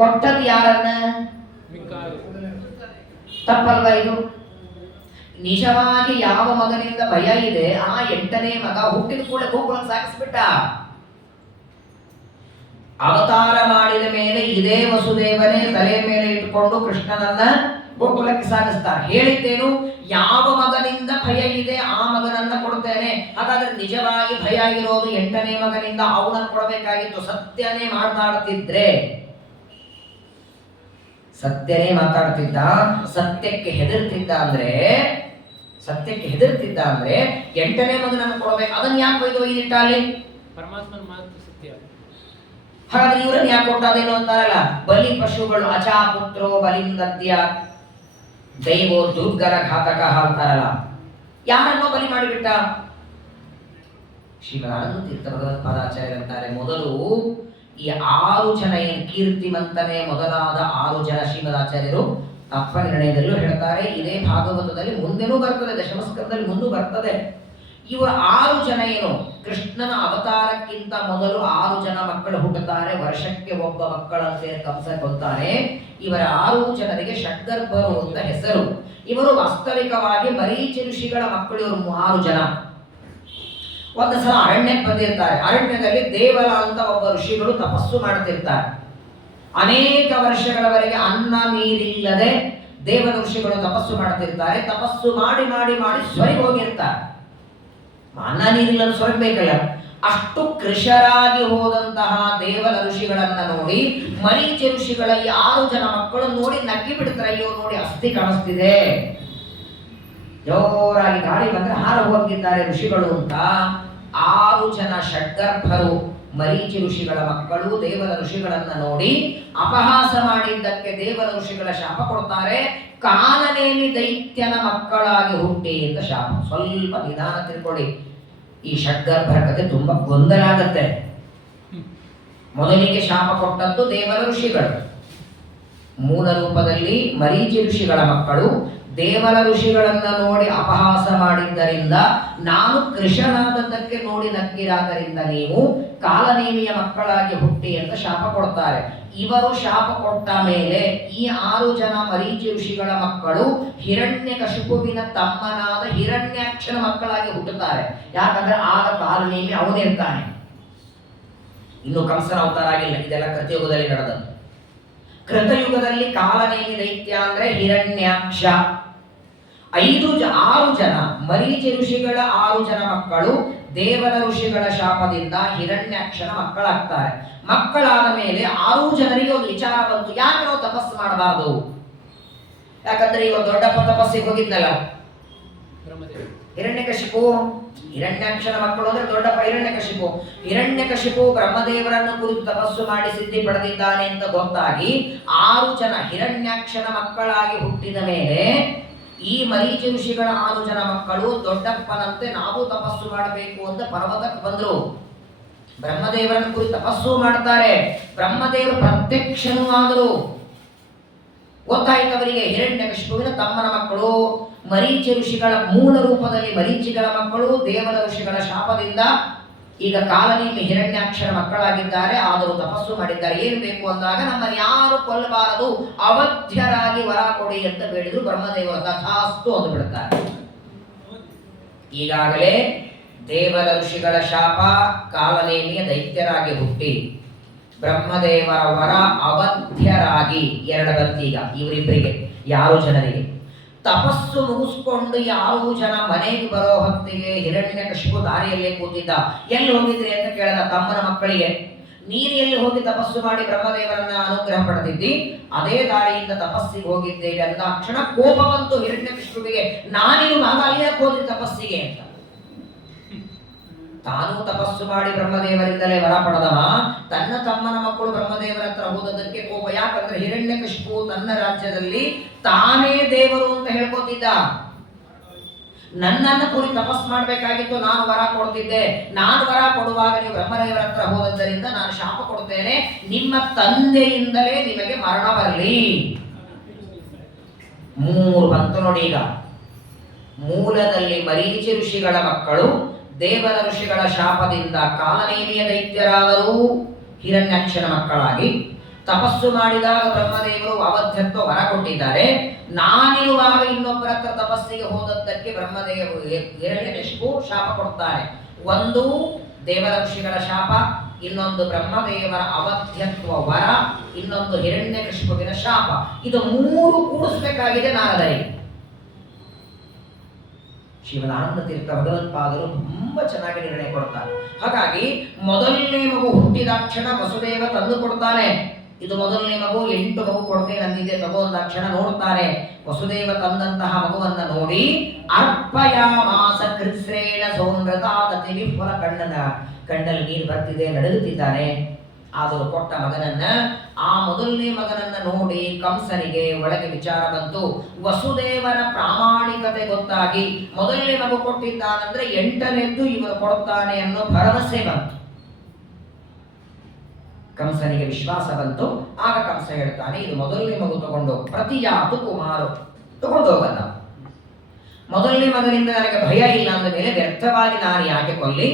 ಕೊಟ್ಟದ್ದು ಯಾರನ್ನ? ತಪ್ಪಲ್ವಾ ಇದು? ನಿಜವಾಗಿ ಯಾವ ಮಗನಿಂದ ಭಯ ಇದೆ ಆ 8ನೇ ಮಗ ಹುಟ್ಟಿದ ಕೂಡ ಗೋಕುಲಕ್ಕೆ ಸಾಗಿಸ್ಬಿಟ್ಟ. ಅವತಾರ ಮಾಡಿದ ಮೇಲೆ ಇದೇ ವಸುದೇವನೇ ತಲೆ ಮೇಲೆ ಇಟ್ಟುಕೊಂಡು ಕೃಷ್ಣನನ್ನ ಗೋಕುಲಕ್ಕೆ ಸಾಗಿಸ್ತಾರೆ. ಹೇಳಿದ್ದೇನು? ಯಾವ ಮಗನಿಂದ ಭಯ ಇದೆ ಆ ಮಗನನ್ನ ಕೊಡ್ತೇನೆ. ಹಾಗಾದ್ರೆ ನಿಜವಾಗಿ ಭಯ ಇರೋದು 8ನೇ ಮಗನಿಂದ, ಅವನನ್ನು ಕೊಡಬೇಕಾಗಿತ್ತು. ಸತ್ಯನೇ ಮಾತಾಡ್ತಿದ್ದ, ಸತ್ಯಕ್ಕೆ ಹೆದರ್ತಿದ್ದ ಅಂದ್ರೆ 8ನೇ ಮಗನನ್ನು ಕೊಡಬೇಕು. ಅದನ್ನ ಯಾಕೆ ಒಯ್ದಿಟ್ಟ ಅಲ್ಲಿ? ಪರಮಾತ್ಮನ ಮಾತು ಸತ್ಯ. ಹಾಗಾದ್ರೆ ಇವರನ್ನ ಯಾಕೆ ಕೊಟ್ಟದೇನು ಅಂತಾರಲ್ಲ, ಬಲಿ ಪಶುಗಳು ಅಚಾಪುತ್ರೋ ಬಲಿಂದದ್ಯ ದೈವೋ ದುರ್ಗರ ಘಾತಕ ಅಂತಾರಲ್ಲ. ಯಾರನ್ನೋ ಬಲಿ ಮಾಡಿಬಿಟ್ಟ. ಶ್ರೀಮದಾನಂದ ತೀರ್ಥ ಭಗವತ್ಪಾದಾಚಾರ್ಯ ಅಂತಾರೆ, ಮೊದಲು ಈ 6 ಜನ ಏನು ಕೀರ್ತಿಮಂತನೇ ಮೊದಲಾದ 6 ಜನ ಶ್ರೀಮದಾಚಾರ್ಯರು ತತ್ವ ನಿರ್ಣಯದಲ್ಲೂ ಹೇಳ್ತಾರೆ. ಇದೇ ಭಾಗವತದಲ್ಲಿ ಮುಂದೆನೂ ಬರ್ತದೆ, ದಶಮಸ್ಕಂದದಲ್ಲಿ ಮುಂದೂ ಬರ್ತದೆ. ಇವರು 6 ಜನ ಏನು ಕೃಷ್ಣನ ಅವತಾರಕ್ಕಿಂತ ಮೊದಲು 6 ಜನ ಮಕ್ಕಳು ಹುಟ್ಟುತ್ತಾರೆ. ವರ್ಷಕ್ಕೆ ಒಬ್ಬ ಮಕ್ಕಳಂತೆ ಕಂಸ ಕೊಲ್ತಾನೆ. ಇವರ 6 ಜನರಿಗೆ ಷಡ್ಗರ್ಭರು ಅಂತ ಹೆಸರು. ಇವರು ವಾಸ್ತವಿಕವಾಗಿ ಮರೀಚಿ ಋಷಿಗಳ ಮಕ್ಕಳು. ಇವರು 6 ಜನ ಒಂದು ಸಲ ಅರಣ್ಯಕ್ಕೆ ಬಂದಿರ್ತಾರೆ. ಅರಣ್ಯದಲ್ಲಿ ದೇವಲ ಅಂತ ಒಬ್ಬ ಋಷಿಗಳು ತಪಸ್ಸು ಮಾಡ್ತಿರ್ತಾರೆ. ಅನೇಕ ವರ್ಷಗಳವರೆಗೆ ಅನ್ನ ನೀರಿಲ್ಲದೆ ದೇವ ಋಷಿಗಳು ತಪಸ್ಸು ಮಾಡ್ತಿರ್ತಾರೆ. ತಪಸ್ಸು ಮಾಡಿ ಮಾಡಿ ಮಾಡಿ ಸ್ವರ್ಗ ಹೋಗಿರ್ತಾರೆ. ಅನ್ನ ನೀರಿಲ್ಲನ್ನು ಸ್ವರ್ಗಬೇಕಲ್ಲ. ಅಷ್ಟು ಕೃಶರಾಗಿ ಹೋದಂತಹ ದೇವರ ಋಷಿಗಳನ್ನ ನೋಡಿ ಮರೀಚಿ ಋಷಿಗಳ ಈ 6 ಜನ ಮಕ್ಕಳು ನೋಡಿ ನಕ್ಕಿ ಬಿಡ್ತಾರೆ. ಅಯ್ಯೋ ನೋಡಿ ಅಸ್ಥಿ ಕಾಣಿಸ್ತಿದೆ, ಜೋರಾಗಿ ಗಾಳಿ ಬಂದ್ರೆ ಹಾರ ಹೋಗಿದ್ದಾರೆ ಋಷಿಗಳು ಅಂತ 6 ಜನ ಷಡ್ಗರ್ಭರು ಮರೀಚಿ ಋಷಿಗಳ ಮಕ್ಕಳು ದೇವರ ಋಷಿಗಳನ್ನ ನೋಡಿ ಅಪಹಾಸ ಮಾಡಿದ್ದಕ್ಕೆ ದೇವರ ಋಷಿಗಳ ಶಾಪ ಕೊಡ್ತಾರೆ. ಕಾಲನೇಮಿ ದೈತ್ಯನ ಮಕ್ಕಳಾಗಿ ಹುಟ್ಟಿ ಅಂತ ಶಾಪ. ಸ್ವಲ್ಪ ನಿಧಾನ ತಿಳ್ಕೊಳ್ಳಿ, ಈ ಷಡ್ಗರ್ಭರ ಕಥೆ ತುಂಬಾ ಗೊಂದಲ ಆಗತ್ತೆ. ಮೊದಲಿಗೆ ಶಾಪ ಕೊಟ್ಟದ್ದು ದೇವರ ಋಷಿಗಳು, ಮೂಲ ರೂಪದಲ್ಲಿ ಮರೀಚಿ ಋಷಿಗಳ ಮಕ್ಕಳು ದೇವರ ಋಷಿಗಳನ್ನ ನೋಡಿ ಅಪಹಾಸ ಮಾಡಿದ್ದರಿಂದ ನಾನು ಕೃಷನಾದದ್ದಕ್ಕೆ ನೋಡಿ ನಕ್ಕಿರಾದ್ದರಿಂದ ನೀವು ಕಾಲನೇಮಿಯ ಮಕ್ಕಳಾಗಿ ಹುಟ್ಟಿ ಅಂತ ಶಾಪ ಕೊಡ್ತಾರೆ. ಇವರು ಶಾಪ ಕೊಟ್ಟ ಮೇಲೆ ಈ 6 ಜನ ಮರೀಚಿ ಋಷಿಗಳ ಮಕ್ಕಳು ಹಿರಣ್ಯಕಶಿಪುವಿನ ತಮ್ಮನಾದ ಹಿರಣ್ಯಾಕ್ಷನ ಮಕ್ಕಳಾಗಿ ಹುಟ್ಟುತ್ತಾರೆ. ಯಾಕಂದ್ರೆ ಆಗ ಕಾಲನೇಮಿ ಅವನಿರ್ತಾನೆ, ಇನ್ನು ಕಂಸನ ಅವತಾರ ಆಗಿಲ್ಲ. ಇದೆಲ್ಲ ಕೃತಯುಗದಲ್ಲಿ ನಡೆದದ್ದು. ಕೃತಯುಗದಲ್ಲಿ ಕಾಲನೇಮಿ ದೈತ್ಯ ಅಂದ್ರೆ ಹಿರಣ್ಯಾಕ್ಷ. 6 ಜನ ಮರೀಚಿ ಋಷಿಗಳ 6 ಜನ ಮಕ್ಕಳು ದೇವರ ಋಷಿಗಳ ಶಾಪದಿಂದ ಹಿರಣ್ಯಾಕ್ಷನ ಮಕ್ಕಳಾಗ್ತಾರೆ. ಮಕ್ಕಳಾದ ಮೇಲೆ 6 ಜನರಿಗೆ ಒಂದು ವಿಚಾರ ಬಂತು, ಯಾಕೆ ನಾವು ತಪಸ್ಸು ಮಾಡಬಾರದು? ಯಾಕಂದ್ರೆ ಇವಾಗ ದೊಡ್ಡಪ್ಪ ತಪಸ್ಸಿಗೆ ಹೋಗಿದ್ನಲ್ಲ ಹಿರಣ್ಯಕಶಿಪು, ಹಿರಣ್ಯಾಕ್ಷನ ಮಕ್ಕಳು ಅಂದ್ರೆ ದೊಡ್ಡಪ್ಪ ಹಿರಣ್ಯಕಶಿಪು. ಹಿರಣ್ಯಕಶಿಪು ಬ್ರಹ್ಮದೇವರನ್ನು ಕುರಿತು ತಪಸ್ಸು ಮಾಡಿ ಸಿದ್ಧಿ ಪಡೆದಿದ್ದಾನೆ ಅಂತ ಗೊತ್ತಾಗಿ 6 ಜನ ಹಿರಣ್ಯಾಕ್ಷನ ಮಕ್ಕಳಾಗಿ ಹುಟ್ಟಿದ ಮೇಲೆ ಈ ಮರೀಚಿ ಋಷಿಗಳ 6 ಜನ ಮಕ್ಕಳು ದೊಡ್ಡಪ್ಪನಂತೆ ನಾವು ತಪಸ್ಸು ಮಾಡಬೇಕು ಅಂತ ಪರ್ವತಕ್ಕೆ ಬಂದ್ರು. ಬ್ರಹ್ಮದೇವರನ್ನು ಕುರಿತು ತಪಸ್ಸು ಮಾಡ್ತಾರೆ. ಬ್ರಹ್ಮದೇವರು ಪ್ರತ್ಯಕ್ಷನೂ ಆದರು. ಗೊತ್ತಾಯ್ತು ಅವರಿಗೆ ಹಿರಣ್ಯಕಶಿಪುವಿನ ತಮ್ಮನ ಮಕ್ಕಳು ಮರೀಚಿ ಋಷಿಗಳ ಮೂಲ ರೂಪದಲ್ಲಿ ಮರೀಚಿಗಳ ಮಕ್ಕಳು ದೇವರ ಋಷಿಗಳ ಶಾಪದಿಂದ ಈಗ ಕಾಲನೇಮಿ ಹಿರಣ್ಯಾಕ್ಷರ ಮಕ್ಕಳಾಗಿದ್ದಾರೆ. ಆದರೂ ತಪಸ್ಸು ಮಾಡಿದ್ದಾರೆ. ಏನು ಬೇಕು ಅಂದಾಗ ನಮ್ಮನ್ನು ಯಾರು ಕೊಲ್ಲಬಾರದು, ಅವಧ್ಯರಾಗಿ ವರ ಕೊಡಿ ಅಂತ ಬೇಡಿದ್ರು. ಬ್ರಹ್ಮದೇವರು ತಥಾಸ್ತು ಅಂದು ಬಿಡುತ್ತಾರೆ. ಈಗಾಗಲೇ ದೇವರ ಋಷಿಗಳ ಶಾಪ, ಕಾಲನೇಮಿಯ ದೈತ್ಯರಾಗಿ ಹುಟ್ಟಿ ಬ್ರಹ್ಮದೇವರ ವರ ಅವಧ್ಯರಾಗಿ 2 ಬರ್ತೀಗ ಇವರಿಬ್ಬರಿಗೆ 6 ಜನರಿಗೆ. ತಪಸ್ಸು ಮುಗಿಸ್ಕೊಂಡು 6 ಜನ ಮನೆಗೆ ಬರೋ ಹೊತ್ತಿಗೆ ಹಿರಣ್ಯಕಶಿಪು ದಾರಿಯಲ್ಲೇ ಕೂತಿದ್ದ. ಎಲ್ಲಿ ಹೋಗಿದ್ರಿ ಅಂತ ಕೇಳಿದ ತಮ್ಮನ ಮಕ್ಕಳಿಗೆ. ನೀನು ಎಲ್ಲಿ ಹೋಗಿ ತಪಸ್ಸು ಮಾಡಿ ಬ್ರಹ್ಮದೇವರನ್ನ ಅನುಗ್ರಹ ಪಡೆದಿದ್ದಿ? ಅದೇ ದಾರಿಯಿಂದ ತಪಸ್ಸಿಗೆ ಹೋಗಿದ್ದೇವೆ ಅಂದ ಕ್ಷಣ ಕೋಪ ಬಂತು ಹಿರಣ್ಯಕಶಿಪುವಿಗೆ. ನಾನಿನ್ನು ಮಗ ಅಲ್ಲೇ ಹೋದ್ರಿ ತಪಸ್ಸಿಗೆ ಅಂತ. ತಾನು ತಪಸ್ಸು ಮಾಡಿ ಬ್ರಹ್ಮದೇವರಿಂದಲೇ ವರ ಪಡೆದವ, ತನ್ನ ತಮ್ಮನ ಮಕ್ಕಳು ಬ್ರಹ್ಮದೇವರ ಹತ್ರ ಹೋದದಕ್ಕೆ ಕೋಪ. ಯಾಕಂದ್ರೆ ಹಿರಣ್ಯಕಶಿಪು ತನ್ನ ರಾಜ್ಯದಲ್ಲಿ ತಾನೇ ದೇವರು ಅಂತ ಹೇಳ್ಕೊತಿದ್ದ. ನನ್ನನ್ನು ಕುರಿತು ತಪಸ್ಸು ಮಾಡಬೇಕಾಗಿತ್ತು, ನಾನು ವರ ಕೊಡ್ತಿದ್ದೆ. ನಾನು ವರ ಕೊಡುವಾಗ ನೀವು ಬ್ರಹ್ಮದೇವರ ಹತ್ರ ಹೋದದ್ದರಿಂದ ನಾನು ಶಾಪ ಕೊಡ್ತೇನೆ, ನಿಮ್ಮ ತಂದೆಯಿಂದಲೇ ನಿಮಗೆ ಮರಣ ಬರಲಿ. 3 ಬಂತು ನೋಡಿ. ಈಗ ಮೂಲದಲ್ಲಿ ಮರೀಚಿ ಋಷಿಗಳ ಮಕ್ಕಳು ದೇವರ ಋಷಿಗಳ ಶಾಪದಿಂದ ಕಾಲನೇಮಿಯ ದೈತ್ಯರಾದರೂ ಹಿರಣ್ಯಾಕ್ಷನ ಮಕ್ಕಳಾಗಿ ತಪಸ್ಸು ಮಾಡಿದಾಗ ಬ್ರಹ್ಮದೇವರು ಅವಧ್ಯತ್ವ ವರ ಕೊಟ್ಟಿದ್ದಾರೆ. ನಾನಿರುವಾಗ ಇನ್ನೊಬ್ಬರ ಹತ್ರ ತಪಸ್ಸಿಗೆ ಹೋದದ್ದಕ್ಕೆ ಬ್ರಹ್ಮದೇವರು ಹಿರಣ್ಯಕಶಿಪು ಶಾಪ ಕೊಡ್ತಾರೆ. ಒಂದು ದೇವರ ಋಷಿಗಳ ಶಾಪ, ಇನ್ನೊಂದು ಬ್ರಹ್ಮದೇವರ ಅವಧ್ಯತ್ವ ವರ, ಇನ್ನೊಂದು ಹಿರಣ್ಯಕಶಿಪುವಿನ ಶಾಪ. ಇದು 3 ಕೂಡಿಸಬೇಕಾಗಿದೆ ನಾರದರಿಗೆ. ಶಿವನಾನಂದ ತೀರ್ಥ ಭಗವತ್ಪಾದರು ತುಂಬಾ ಚೆನ್ನಾಗಿ ನಿರ್ಣಯ ಕೊಡ್ತಾರೆ. ಹಾಗಾಗಿ ಮೊದಲನೇ ಮಗು ಹುಟ್ಟಿದಾಕ್ಷಣ ವಸುದೇವ ತಂದು ಕೊಡ್ತಾನೆ. ಇದು ಮೊದಲನೇ ಮಗು, 8 ಮಗು ಕೊಡ್ತೇನೆ ಅಂದಿದೆ, ತಗೋ ಅಂದಾಕ್ಷಣ ನೋಡ್ತಾರೆ. ವಸುದೇವ ತಂದಂತಹ ಮಗುವನ್ನ ನೋಡಿ ಅರ್ಪಯಾಮಾಸ ಕೃತ್ಸ್ರೇಣ ಸೌಮ್ರತಾದತಿ ವಿಫಲ ಕಣ್ಣಲ್ಲಿ ನೀರು ಬರ್ತಿದೆ, ನಡುಗುತ್ತಿದ್ದಾನೆ. ಆದರೂ ಕೊಟ್ಟ ಮಗನನ್ನ, ಆ ಮೊದಲನೇ ಮಗನನ್ನ ನೋಡಿ ಕಂಸನಿಗೆ ಒಳಗೆ ವಿಚಾರ ಬಂತು. ವಸುದೇವನ ಪ್ರಾಮಾಣಿಕತೆ ಗೊತ್ತಾಗಿ ಮೊದಲನೇ ಮಗು ಕೊಟ್ಟಿದ್ದಾನಂದ್ರೆ 8ನೇದ್ದು ಇವನು ಕೊಡ್ತಾನೆ ಅನ್ನೋ ಭರವಸೆ ಬಂತು. ಕಂಸನಿಗೆ ವಿಶ್ವಾಸ ಬಂತು. ಆಗ ಕಂಸ ಹೇಳ್ತಾನೆ, ಇದು ಮೊದಲನೇ ಮಗು ತಗೊಂಡು ಪ್ರತಿಯಾತು ಕುಮಾರು ತಗೊಂಡೋಗಲ್ಲ. ಮೊದಲನೇ ಮಗನಿಂದ ನನಗೆ ಭಯ ಇಲ್ಲ ಅಂದ ಮೇಲೆ ವ್ಯರ್ಥವಾಗಿ ನಾನು ಯಾಕೆ ಕೊಲ್ಲಿ,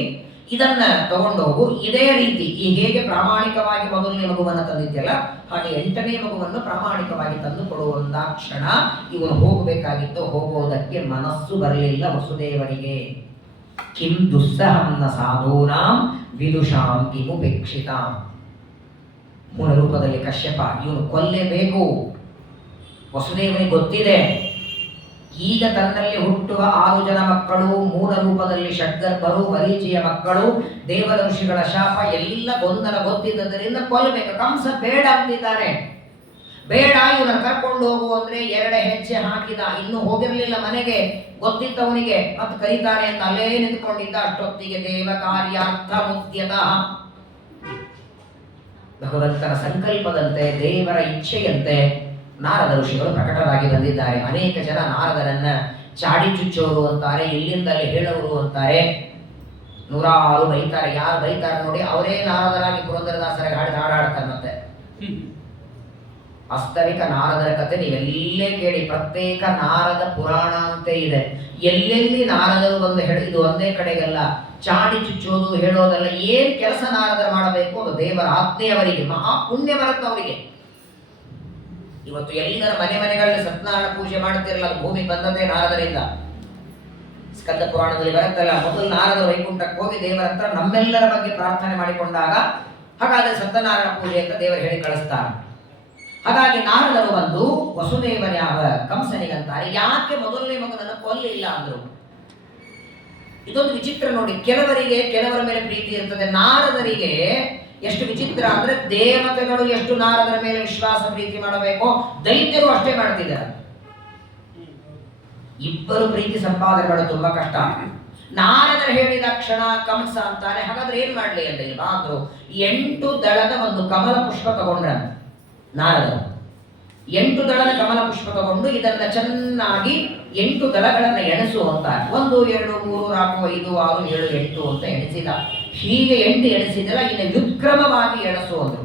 ಇದನ್ನ ತಗೊಂಡೋಗು. ಇದೇ ರೀತಿ ಈ ಹೇಗೆ ಪ್ರಾಮಾಣಿಕವಾಗಿ ಮೊದಲನೇ ಮಗುವನ್ನು ತಂದಿದ್ದೆಲ್ಲ ಹಾಗೆ 8ನೇ ಮಗುವನ್ನು ಪ್ರಾಮಾಣಿಕವಾಗಿ ತಂದು ಕೊಡುವಂತ ಕ್ಷಣ ಇವನು ಹೋಗಬೇಕಾಗಿತ್ತು. ಹೋಗೋದಕ್ಕೆ ಮನಸ್ಸು ಬರಲಿಲ್ಲ ವಸುದೇವನಿಗೆ. ಕಿಂ ದುಸ್ಸಹಂನ ಸಾಧೂನಾಂ ವಿದುಷಾಂ ಕಿಮುಪೇಕ್ಷಿತಾಂ. ಮೂಲ ರೂಪದಲ್ಲಿ ಕಶ್ಯಪ ಇವನು ಕೊಲ್ಲೇಬೇಕು. ವಸುದೇವನಿಗೆ ಗೊತ್ತಿದೆ ಈಗ ತನ್ನಲ್ಲಿ ಹುಟ್ಟುವ 6 ಜನ ಮಕ್ಕಳು ಮೂಲ ರೂಪದಲ್ಲಿ ಷಡ್ಗರ್ಭರು, ಮರೀಚಿಯ ಮಕ್ಕಳು, ದೇವರ ಋಷಿಗಳ ಶಾಪ ಎಲ್ಲ ಗೊಂದಲ ಗೊತ್ತಿದ್ದರಿಂದ ಕೊಲ್ಲಬೇಕು. ಕಂಸ ಬೇಡ ಅಂತಿದ್ದಾನೆ. ಬೇಡ, ಇವನ ಕರ್ಕೊಂಡು ಹೋಗು ಅಂದ್ರೆ 2 ಹೆಜ್ಜೆ ಹಾಕಿದ. ಇನ್ನು ಹೋಗಿರಲಿಲ್ಲ ಮನೆಗೆ, ಗೊತ್ತಿದ್ದವನಿಗೆ ಮತ್ತೆ ಕರೀತಾನೆ ಅಂತ ಅಲ್ಲೇ ನಿಂತ್ಕೊಂಡಿದ್ದ. ಅಷ್ಟೊತ್ತಿಗೆ ದೇವ ಕಾರ್ಯಾರ್ಥ ಮುದ್ಯತ, ಭಗವಂತನ ಸಂಕಲ್ಪದಂತೆ ದೇವರ ಇಚ್ಛೆಯಂತೆ ನಾರದ ಋಷಿಗಳು ಪ್ರಕಟರಾಗಿ ಬಂದಿದ್ದಾರೆ. ಅನೇಕ ಜನ ನಾರದರನ್ನ ಚಾಡಿ ಚುಚ್ಚೋರು ಅಂತಾರೆ, ಇಲ್ಲಿಂದಲೇ ಹೇಳೋರು ಅಂತಾರೆ, ನೂರಾರು ಬೈತಾರೆ. ಯಾರು ಬೈತಾರೆ ನೋಡಿ ಅವರೇ ನಾರದರಾಗಿ ಪುರಂದರದಾಸರಿಗೆ ಹಾಡಾಡ್ತಾರೆ. ಮತ್ತೆ ವಾಸ್ತವಿಕ ನಾರದರ ಕಥೆ ನೀವೆಲ್ಲೇ ಕೇಳಿ, ಪ್ರತ್ಯೇಕ ನಾರದ ಪುರಾಣ ಅಂತ ಇದೆ. ಎಲ್ಲೆಲ್ಲಿ ನಾರದರು ಬಂದು ಇದು ಒಂದೇ ಕಡೆಗಲ್ಲ, ಚಾಡಿ ಚುಚ್ಚೋದು ಹೇಳೋದಲ್ಲ. ಏನ್ ಕೆಲಸ ನಾರದರು ಮಾಡಬೇಕು ಅದು ದೇವರ ಆಜ್ಞೆಯವರಿಗೆ, ಮಹಾ ಪುಣ್ಯ ಬರುತ್ತವರಿಗೆ. ಇವತ್ತು ಎಲ್ಲರ ಮನೆಗಳಲ್ಲಿ ಸತ್ಯನಾರಾಯಣ ಪೂಜೆ ಮಾಡುತ್ತಿರಲ್ಲ, ಅದು ಭೂಮಿಗೆ ಬಂದದ್ದೇ ನಾರದರಿಂದ. ಸ್ಕಂದ ಪುರಾಣದಲ್ಲಿ ಬರುತ್ತಲ್ಲ, ಮೊದಲು ನಾರದ ವೈಕುಂಠಕ್ಕೆ ಹೋಗಿ ದೇವರ ಹತ್ರ ನಮ್ಮೆಲ್ಲರ ಬಗ್ಗೆ ಪ್ರಾರ್ಥನೆ ಮಾಡಿಕೊಂಡಾಗ ಹಾಗಾದ್ರೆ ಸತ್ಯನಾರಾಯಣ ಪೂಜೆ ಅಂತ ದೇವರು ಹೇಳಿ ಕಳಿಸ್ತಾರೆ. ಹಾಗಾಗಿ ನಾರದರು ಬಂದು ವಸುದೇವನ ಯಾವ ಕಂಸನಿಗಂತಾರೆ, ಯಾಕೆ ಮೊದಲನೇ ಮಗನನ್ನು ಕೊಲ್ಲಿಲ್ಲ ಅಂದ್ರು. ಇದೊಂದು ವಿಚಿತ್ರ ನೋಡಿ. ಕೆಲವರ ಮೇಲೆ ಪ್ರೀತಿ ಇರ್ತದೆ. ನಾರದರಿಗೆ ಎಷ್ಟು ವಿಚಿತ್ರ ಅಂದ್ರೆ, ದೇವತೆಗಳು ಎಷ್ಟು ನಾರದರ ಮೇಲೆ ವಿಶ್ವಾಸ ಪ್ರೀತಿ ಮಾಡಬೇಕೋ ದೈತ್ಯರು ಅಷ್ಟೇ ಮಾಡ್ತಿದ್ದಾರೆ. ಇಬ್ಬರು ಪ್ರೀತಿ ಸಂಪಾದನೆಗಳು ತುಂಬಾ ಕಷ್ಟ. ನಾರದರು ಹೇಳಿದ ಕ್ಷಣ ಕಂಸ ಅಂತಾನೆ, ಹಾಗಾದ್ರೆ ಏನ್ ಮಾಡ್ಲಿ ಅಂತ ಇಲ್ವಾ ಅಂದ್ರು. 8 ದಳದ ಒಂದು ಕಮಲ ಪುಷ್ಪ ತಗೊಂಡ್ರ ನಾರದರು. 8 ದಳದ ಕಮಲ ಪುಷ್ಪ ತಗೊಂಡು ಇದನ್ನ ಚೆನ್ನಾಗಿ 8 ದಳಗಳನ್ನ ಎಣಿಸು ಅಂತ, 1 2 3 4 5 6 7 8 ಅಂತ ಎಣಿಸಿದ. ಹೀಗೆ 8 ಎಣಿಸಿದಲ್ಲ, ಇನ್ನು ವ್ಯುತ್ಕ್ರಮವಾಗಿ ಎಣಿಸು ಅಂದ್ರು.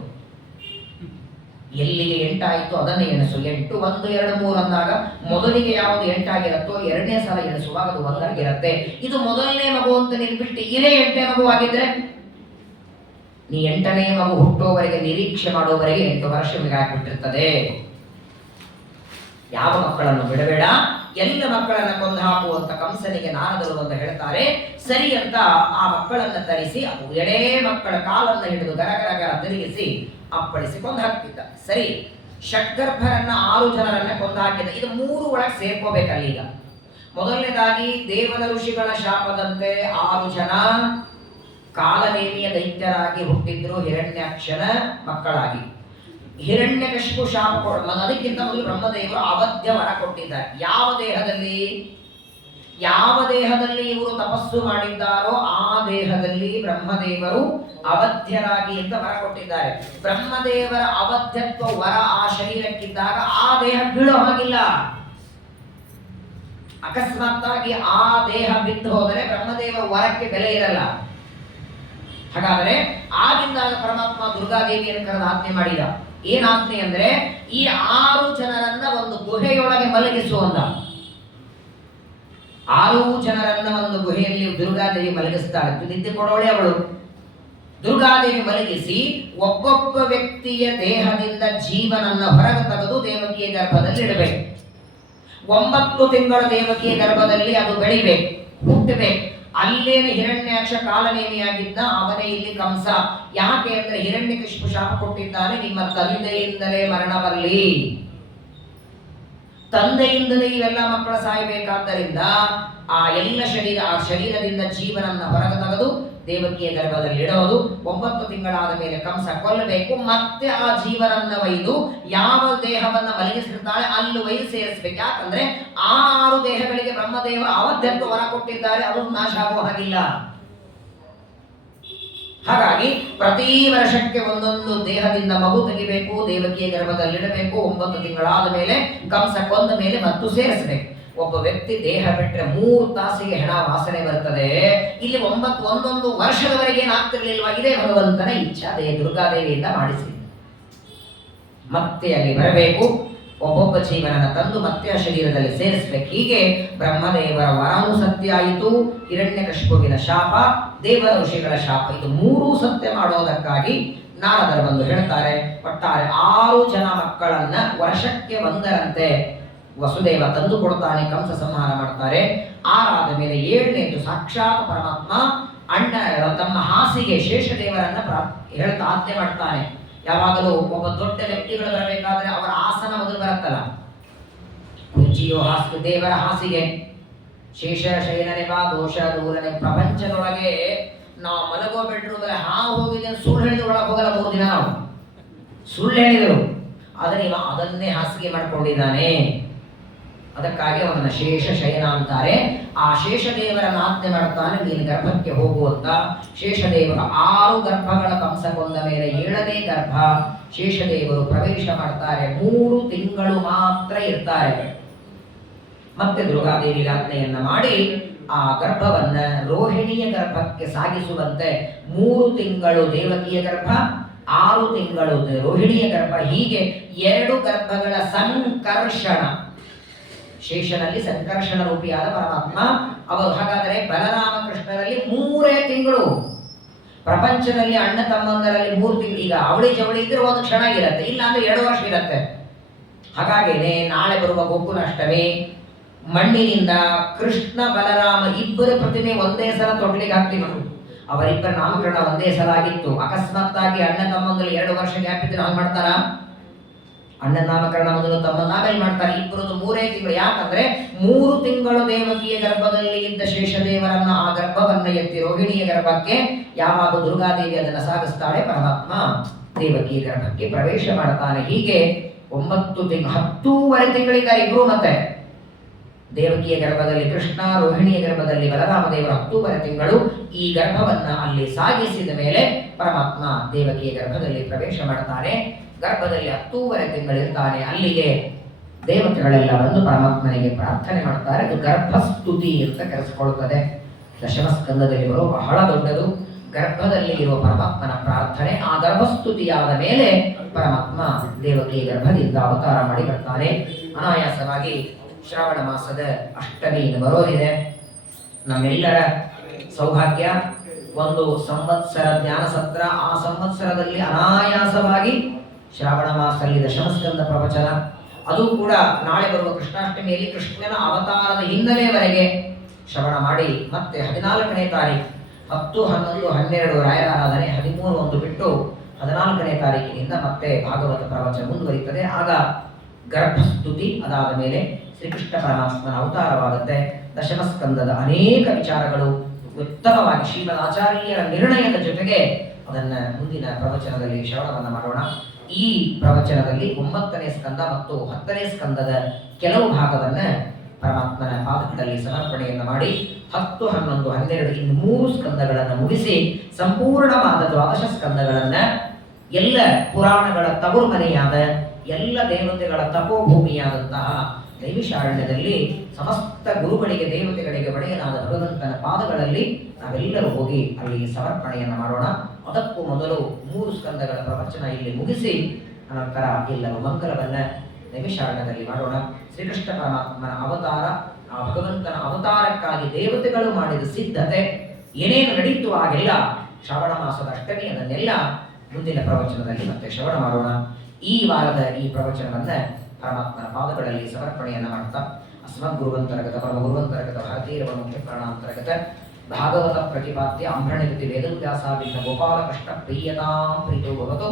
ಎಲ್ಲಿಗೆ 8 ಆಯಿತು ಅದನ್ನೇ ಎಣಿಸು. 8 1 2 3 ಅಂದಾಗ ಮೊದಲಿಗೆ ಯಾವುದು 8 ಆಗಿರುತ್ತೋ 2ನೇ ಸಲ ಎಣಿಸುವಾಗ ಅದು 1 ಆಗಿರುತ್ತೆ. ಇದು ಮೊದಲನೇ ಮಗು ಅಂತ ನೀನು ಬಿಟ್ಟು ಇದೇ 8ನೇ ಮಗು ಆಗಿದ್ರೆ, ನೀ 8ನೇ ಮಗು ಹುಟ್ಟೋವರೆಗೆ ನಿರೀಕ್ಷೆ ಮಾಡೋವರೆಗೆ 8 ವರ್ಷ ಹಾಕಿಬಿಟ್ಟಿರ್ತದೆ. ಯಾವ ಮಕ್ಕಳನ್ನು ಬಿಡಬೇಡ, ಎಲ್ಲ ಮಕ್ಕಳನ್ನ ಕೊಂದು ಹಾಕುವಂತ ಕಂಸನಿಗೆ ನಾರದರು ಅಂತ ಹೇಳ್ತಾರೆ. ಸರಿ ಅಂತ ಆ ಮಕ್ಕಳನ್ನ ತರಿಸಿ ಎಡೇ ಮಕ್ಕಳ ಕಾಲನ್ನ ಹಿಡಿದು ಗರಗರ ತಿರುಗಿಸಿ ಅಪ್ಪಳಿಸಿ ಕೊಂದು ಹಾಕ್ತಿದ್ದ. ಸರಿ, ಷಡ್ಗರ್ಭರನ್ನ 6 ಜನರನ್ನ ಕೊಂದು ಹಾಕಿದ. ಇದು 3 ಒಳಗೆ ಸೇರ್ಕೋಬೇಕಲ್ಲ. ಈಗ ಮೊದಲನೇದಾಗಿ ದೇವದ ಋಷಿಗಳ ಶಾಪದಂತೆ 6 ಜನ ಕಾಲನೇಮಿಯ ದೈತ್ಯರಾಗಿ ಹುಟ್ಟಿದ್ರು, ಹಿರಣ್ಯಾಕ್ಷನ ಮಕ್ಕಳಾಗಿ. ಹಿರಣ್ಯಕಶಿಪು ಶಾಪ ಅದಕ್ಕಿಂತ ಮೊದಲು ಬ್ರಹ್ಮದೇವರು ಅವಧ್ಯ ವರ ಕೊಟ್ಟಿದ್ದಾರೆ. ಯಾವ ದೇಹದಲ್ಲಿ ಇವರು ತಪಸ್ಸು ಮಾಡಿದ್ದಾರೋ ಆ ದೇಹದಲ್ಲಿ ಬ್ರಹ್ಮದೇವರು ಅವಧ್ಯರಾಗಿ ಅಂತ ವರ ಕೊಟ್ಟಿದ್ದಾರೆ. ಬ್ರಹ್ಮದೇವರ ಅವಧ್ಯತ್ವ ವರ ಆ ಶರೀರಕ್ಕಿದ್ದಾಗ ಆ ದೇಹ ಬೀಳೋ ಹಾಗಿಲ್ಲ. ಅಕಸ್ಮಾತ್ತಾಗಿ ಆ ದೇಹ ಬಿದ್ದು ಹೋದರೆ ಬ್ರಹ್ಮದೇವರ ವರಕ್ಕೆ ಬೆಲೆ ಇರಲ್ಲ. ಹಾಗಾದರೆ ಆಗಿದ್ದಾಗ ಪರಮಾತ್ಮ ದುರ್ಗಾದೇವಿಯನ್ನು ಕರೆದು ಆಜ್ಞೆ ಮಾಡಿದ. ಏನ್ ಆಜ್ಞೆ ಅಂದ್ರೆ, ಈ 6 ಜನರನ್ನ ಒಂದು ಗುಹೆಯೊಳಗೆ ಮಲಗಿಸುವಂತ. 6 ಜನರನ್ನ ಒಂದು ಗುಹೆಯಲ್ಲಿ ದುರ್ಗಾದೇವಿ ಮಲಗಿಸ್ತಾಳೆ. ನಿದ್ದೆ ಕೊಡೋಳೆ ಅವಳು. ದುರ್ಗಾದೇವಿ ಮಲಗಿಸಿ ಒಬ್ಬೊಬ್ಬ ವ್ಯಕ್ತಿಯ ದೇಹದಿಂದ ಜೀವನನ್ನ ಹೊರಗೆ ತೆಗೆದು ದೇವಕಿಯ ಗರ್ಭದಲ್ಲಿ ಇಡಬೇಕು. 9 ತಿಂಗಳ ದೇವಕಿಯ ಗರ್ಭದಲ್ಲಿ ಅದು ಬೆಳಿಬೇಕು, ಹುಟ್ಟಬೇಕು. ಅಲ್ಲೇನು ಹಿರಣ್ಯಾಕ್ಷ ಕಾಲನೇಮಿಯಾಗಿದ್ದ, ಅವನೇ ಇಲ್ಲಿ ಕಂಸ. ಯಾಕೆ ಅಂದ್ರೆ ಹಿರಣ್ಯಕಶಿಪು ಶಾಪ ಕೊಟ್ಟಿದ್ದಾನೆ, ನಿಮ್ಮ ತಂದೆಯಿಂದಲೇ ಮರಣ ಬರಲಿ, ತಂದೆಯಿಂದಲೇ ಇವೆಲ್ಲ ಮಕ್ಕಳ ಸಾಯಬೇಕಾದ್ದರಿಂದ ಆ ಶರೀರದಿಂದ ಜೀವನನ್ನ ಹೊರಗೆ ತೆಗೆದು ದೇವಕಿಯ ಗರ್ಭದಲ್ಲಿ ಇಡೋದು. 9 ತಿಂಗಳಾದ ಮೇಲೆ ಕಂಸ ಕೊಲ್ಲಬೇಕು. ಮತ್ತೆ ಆ ಜೀವನನ್ನ ಒಯ್ದು ಯಾವ ದೇಹವನ್ನ ಮಲಗಿಸಿರ್ತಾಳೆ ಅಲ್ಲಿ ಒಯ್ದು ಸೇರಿಸಬೇಕು. ಯಾಕಂದ್ರೆ ಆ 6 ದೇಹಗಳಿಗೆ ಬ್ರಹ್ಮದೇವರು ಅವಧ್ಯತ್ವ ವರ ಕೊಟ್ಟಿದ್ದಾರೆ, ಅದು ನಾಶ ಆಗುವ ಹಾಗಿಲ್ಲ. ಹಾಗಾಗಿ ಪ್ರತಿ ವರ್ಷಕ್ಕೆ ಒಂದೊಂದು ದೇಹದಿಂದ ಮಗು ತೆಗಿಬೇಕು, ದೇವಕಿಯ ಗರ್ಭದಲ್ಲಿಡಬೇಕು. 9 ತಿಂಗಳಾದ ಮೇಲೆ ಕಂಸ ಕೊಂದ ಮೇಲೆ ಮತ್ತು ಸೇರಿಸಬೇಕು. ಒಬ್ಬ ವ್ಯಕ್ತಿ ದೇಹ ಬಿಟ್ಟರೆ 3 ತಾಸಿಗೆ ಹೆಣ ವಾಸನೆ ಬರ್ತದೆ. ಇಲ್ಲಿ 11 ವರ್ಷದವರೆಗೆ ಏನಾಗ್ತಿರ್ಲಿಲ್ವಾ? ಇದೇ ಭಗವಂತನ ಇಚ್ಛಾ, ದುರ್ಗಾದೇವಿಯಿಂದ ಮಾಡಿಸಿ ಮತ್ತೆ ಅಲ್ಲಿ ಬರಬೇಕು. ಒಬ್ಬೊಬ್ಬ ಜೀವನನ ತಂದು ಮತ್ತೆ ಆ ಶರೀರದಲ್ಲಿ ಸೇರಿಸಬೇಕು. ಹೀಗೆ ಬ್ರಹ್ಮದೇವರ ವರನು ಸತ್ಯ ಆಯಿತು, ಹಿರಣ್ಯಕಶಿಪುವಿನ ಶಾಪ, ದೇವರ ಋಷಿಗಳ ಶಾಪ, ಇದು 3 ಸತ್ಯ ಮಾಡೋದಕ್ಕಾಗಿ ನಾರದರು ಬಂದು ಹೇಳ್ತಾರೆ, ಒಟ್ಟಾರೆ 6 ಜನ ಮಕ್ಕಳನ್ನ ವರ್ಷಕ್ಕೆ 1ರಂತೆ ವಸುದೇವ ತಂದು ಕೊಡ್ತಾನೆ. ಕಂಸ ಸಂಹಾರ ಮಾಡ್ತಾರೆ. ಆರಾದ ಮೇಲೆ 7ನೇದು ಸಾಕ್ಷಾತ್ ಪರಮಾತ್ಮ ಅಣ್ಣ ತಮ್ಮ ಹಾಸಿಗೆ ಶೇಷದೇವರನ್ನ ಹೇಳ್ತಾ ಆಜ್ಞೆ ಮಾಡ್ತಾನೆ. ಯಾವಾಗಲೂ ಒಬ್ಬ ದೊಡ್ಡ ವ್ಯಕ್ತಿಗಳು ಬರಬೇಕಾದ್ರೆ ಅವರ ಆಸನ ಮೊದಲು ಬರುತ್ತಲ್ಲ, ಇದು ದೇವರ ಹಾಸಿಗೆ. ಶೇಷ ಶಯನನೆ ಬಾ ದೋಷ ದೂರನೆ. ಪ್ರಪಂಚದೊಳಗೆ ನಾವು ಮಲಗೋ ಬೆಡ್ರೂಮಲ್ಲಿ ಹೋಗಿದೆ ಸುಳ್ಳು ಹೇಳಿದ್ರು ಒಳಗೆ ಹೋಗಲ್ಲ. 3 ದಿನ ನಾವು ಸುಳ್ಳು ಹೇಳಿದರು, ಆದರೆ ಇವ ಅದನ್ನೇ ಹಾಸಿಗೆ ಮಾಡಿಕೊಂಡಿದ್ದಾನೆ. ಅದಕ್ಕಾಗಿ ಅವನನ್ನ ಶೇಷ ಶಯನ ಅಂತಾರೆ. ಆ ಶೇಷದೇವರ ಆಜ್ಞೆ ಮಾಡ್ತಾನೆ, ನೀನು ಗರ್ಭಕ್ಕೆ ಹೋಗುವಂತ. ಶೇಷದೇವರ 6 ಗರ್ಭಗಳ ಕಂಸ ಕೊಂದ ಮೇಲೆ 7ನೇ ಗರ್ಭ ಶೇಷದೇವರು ಪ್ರವೇಶ ಮಾಡ್ತಾರೆ. 3 ತಿಂಗಳು ಮಾತ್ರ ಇರ್ತಾರೆ. ಮತ್ತೆ ದುರ್ಗಾದೇವಿ ಆಜ್ಞೆಯನ್ನ ಮಾಡಿ ಆ ಗರ್ಭವನ್ನ ರೋಹಿಣಿಯ ಗರ್ಭಕ್ಕೆ ಸಾಗಿಸುವಂತೆ 3 ತಿಂಗಳು ದೇವಕಿಯ ಗರ್ಭ, 6 ತಿಂಗಳು ರೋಹಿಣಿಯ ಗರ್ಭ, ಹೀಗೆ 2 ಗರ್ಭಗಳ ಸಂಕರ್ಷಣ. ಶೇಷನಲ್ಲಿ ಸಂಕರ್ಷಣ ರೂಪಿಯಾದ ಪರಮಾತ್ಮ ಅವರು. ಹಾಗಾದರೆ ಬಲರಾಮಕೃಷ್ಣರಲ್ಲಿ 3 ತಿಂಗಳು. ಪ್ರಪಂಚದಲ್ಲಿ ಅಣ್ಣ ತಮ್ಮಂದರಲ್ಲಿ 3 ತಿಂಗಳು. ಈಗ ಅವಳಿ ಜವಳಿ ಇದ್ರೆ 1 ಕ್ಷಣ ಇರುತ್ತೆ, ಇಲ್ಲ ಅಂದ್ರೆ 2 ವರ್ಷ ಇರುತ್ತೆ. ಹಾಗಾಗೇನೆ ನಾಳೆ ಬರುವ ಗೋಕುಲಾಷ್ಟಮಿ ಮಣ್ಣಿನಿಂದ ಕೃಷ್ಣ ಬಲರಾಮ ಇಬ್ಬರ ಪ್ರತಿಮೆ ಒಂದೇ ಸಲ ತೊಟ್ಲಿಗೆ ಹಾಕ್ತೀವಿ. ಅವರಿಬ್ಬರ ನಾಮಕರಣ ಒಂದೇ ಸಲ ಆಗಿತ್ತು. ಅಕಸ್ಮಾತ್ತಾಗಿ ಅಣ್ಣ ತಮ್ಮಂದಲ್ಲಿ 2 ವರ್ಷ ಗ್ಯಾಪ್ ಇದ್ರೆ ಹಾಗೆ ಮಾಡ್ತಾರ? ಅಣ್ಣನ ನಾಮಕರಣ ಮೊದಲು ತಮ್ಮನ್ನ ಆಮೇಲೆ ಮಾಡ್ತಾರೆ. ಇಬ್ಬರದು 3 ತಿಂಗಳು. ಯಾಕಂದ್ರೆ 3 ತಿಂಗಳು ದೇವಕಿಯ ಗರ್ಭದಲ್ಲಿ ಇದ್ದ ಶೇಷದೇವರನ್ನ ಆ ಗರ್ಭವನ್ನ ಎತ್ತಿ ರೋಹಿಣಿಯ ಗರ್ಭಕ್ಕೆ ಯಾವಾಗ ದುರ್ಗಾದೇವಿ ಅದನ್ನ ಸಾಗಿಸ್ತಾಳೆ, ಪರಮಾತ್ಮ ದೇವಕಿಯ ಗರ್ಭಕ್ಕೆ ಪ್ರವೇಶ ಮಾಡ್ತಾನೆ. ಹೀಗೆ 9 ತಿಂಗಳು, 10 ತಿಂಗಳಿದ್ದಾರೆ ಇಬ್ರು. ಮತ್ತೆ ದೇವಕಿಯ ಗರ್ಭದಲ್ಲಿ ಕೃಷ್ಣ, ರೋಹಿಣಿಯ ಗರ್ಭದಲ್ಲಿ ಬಲರಾಮದೇವರು 10 ತಿಂಗಳು. ಈ ಗರ್ಭವನ್ನ ಅಲ್ಲಿ ಸಾಗಿಸಿದ ಮೇಲೆ ಪರಮಾತ್ಮ ದೇವಕಿಯ ಗರ್ಭದಲ್ಲಿ ಪ್ರವೇಶ ಮಾಡ್ತಾನೆ. ಗರ್ಭದಲ್ಲಿ 10 ತಿಂಗಳಿರ್ತಾನೆ. ಅಲ್ಲಿಗೆ ದೇವತೆಗಳೆಲ್ಲ ಬಂದು ಪರಮಾತ್ಮನಿಗೆ ಪ್ರಾರ್ಥನೆ ಮಾಡ್ತಾರೆ. ಅದು ಗರ್ಭಸ್ತುತಿ ಅಂತ ಕರೆಸಿಕೊಳ್ಳುತ್ತದೆ. ದಶಮ ಸ್ಕಂದದಲ್ಲಿ ಬರೋ ಬಹಳ ದೊಡ್ಡದು ಗರ್ಭದಲ್ಲಿ ಇರುವ ಪರಮಾತ್ಮನ ಪ್ರಾರ್ಥನೆ. ಆ ಗರ್ಭಸ್ತುತಿಯಾದ ಮೇಲೆ ಪರಮಾತ್ಮ ದೇವಕಿಯ ಗರ್ಭದಿಂದ ಅವತಾರ ಮಾಡಿ ಬರ್ತಾನೆ. ಅನಾಯಾಸವಾಗಿ ಶ್ರಾವಣ ಮಾಸದ ಅಷ್ಟಮಿ ಬರೋದಿದೆ. ನಮ್ಮೆಲ್ಲರ ಸೌಭಾಗ್ಯ ಒಂದು ಸಂವತ್ಸರ ಜ್ಞಾನ ಸತ್ರ. ಆ ಸಂವತ್ಸರದಲ್ಲಿ ಅನಾಯಾಸವಾಗಿ ಶ್ರಾವಣ ಮಾಸದಲ್ಲಿ ದಶಮಸ್ಕಂದ ಪ್ರವಚನ, ಅದು ಕೂಡ ನಾಳೆ ಬರುವ ಕೃಷ್ಣಾಷ್ಟಮಿಯಲ್ಲಿ ಕೃಷ್ಣನ ಅವತಾರದ ಹಿನ್ನೆಲೆಯವರೆಗೆ ಶ್ರವಣ ಮಾಡಿ ಮತ್ತೆ 14ನೇ ತಾರೀಕು 10, 11, 12 ರಾಯರ ಆರಾಧನೆ, 13 ಒಂದು ಬಿಟ್ಟು 14ನೇ ತಾರೀಕಿನಿಂದ ಮತ್ತೆ ಭಾಗವತ ಪ್ರವಚನ ಮುಂದುವರಿಯುತ್ತದೆ. ಆಗ ಗರ್ಭಸ್ತುತಿ, ಅದಾದ ಮೇಲೆ ಶ್ರೀಕೃಷ್ಣ ಪರಮಾತ್ಮನ ಅವತಾರವಾಗುತ್ತೆ. ದಶಮಸ್ಕಂದದ ಅನೇಕ ವಿಚಾರಗಳು ಉತ್ತಮವಾಗಿ ಶ್ರೀಮದ್ ಆಚಾರ್ಯರ ನಿರ್ಣಯದ ಜೊತೆಗೆ ಅದನ್ನ ಮುಂದಿನ ಪ್ರವಚನದಲ್ಲಿ ಶ್ರವಣವನ್ನು ಮಾಡೋಣ. ಈ ಪ್ರವಚನದಲ್ಲಿ 9ನೇ ಸ್ಕಂದ ಮತ್ತು 10ನೇ ಸ್ಕಂದದ ಕೆಲವು ಭಾಗವನ್ನ ಪರಮಾತ್ಮನ ಪಾದಗಳಲ್ಲಿ ಸಮರ್ಪಣೆಯನ್ನು ಮಾಡಿ 10, 11, 12 ಇನ್ನು 3 ಸ್ಕಂದಗಳನ್ನು ಮುಗಿಸಿ ಸಂಪೂರ್ಣವಾದ 12 ಸ್ಕಂದಗಳನ್ನ ಎಲ್ಲ ಪುರಾಣಗಳ ತವರು ಮನೆಯಾದ ಎಲ್ಲ ದೇವತೆಗಳ ತಪೋಭೂಮಿಯಾದಂತಹ ನೈಮಿಷಾರಣ್ಯದಲ್ಲಿ ಸಮಸ್ತ ಗುರುಗಳಿಗೆ ದೇವತೆಗಳಿಗೆ ಒಡೆಯನಾದ ಭಗವಂತನ ಪಾದಗಳಲ್ಲಿ ನಾವೆಲ್ಲರೂ ಹೋಗಿ ಅಲ್ಲಿ ಸಮರ್ಪಣೆಯನ್ನು ಮಾಡೋಣ. ಅದಕ್ಕೂ ಮೊದಲು 3 ಸ್ಕಂದಗಳ ಪ್ರವಚನ ಇಲ್ಲಿ ಮುಗಿಸಿ ಅನಂತರ ಎಲ್ಲರೂ ಮಂಗಲವನ್ನ ನೈಮಿಷಾರಣ್ಯದಲ್ಲಿ ಮಾಡೋಣ. ಶ್ರೀಕೃಷ್ಣ ಪರಮಾತ್ಮನ ಅವತಾರ, ಆ ಭಗವಂತನ ಅವತಾರಕ್ಕಾಗಿ ದೇವತೆಗಳು ಮಾಡಿದ ಸಿದ್ಧತೆ ಏನೇನು ನಡೀತು ಆಗೆಲ್ಲ ಶ್ರಾವಣ ಮಾಸದ ಅಷ್ಟಮಿ, ಅದನ್ನೆಲ್ಲ ಮುಂದಿನ ಪ್ರವಚನದಲ್ಲಿ ಮತ್ತೆ ಶ್ರವಣ ಮಾಡೋಣ. ಈ ವಾರದ ಈ ಪ್ರವಚನವನ್ನ ಪರಮಾತ್ಮನ ಪಾದಗಳಲ್ಲಿ ಸಮರ್ಪಣೆಯನ್ನು ಮಾಡ್ತಾ ಅಸ್ಮದ್ ಗುರುವಂತರ್ಗತ ಪರಮ ಗುರುವಂತರ್ಗತ ಭಾರತೀಯ ಮುಖ್ಯ ಪ್ರಾಣಾಂತರ್ಗತ ಭಾಗವತ ಪ್ರತಿಪಾದ್ಯ ಅಂಬ್ರಣಿತಿ ವೇದವ್ಯಾಸಾಭಿನ್ನ ಗೋಪಾಲಕೃಷ್ಣ ಪ್ರಿಯತಾಂ ಪ್ರೀತೋ ಭವತು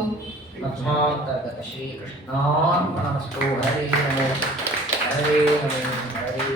ಮಧ್ವಾಂತರ್ಗತ ಶ್ರೀಕೃಷ್ಣಾರ್ಪಣಮಸ್ತು. ಹರೇ ನಮೋ ಹರೇ ನಮೋ ಹರೇ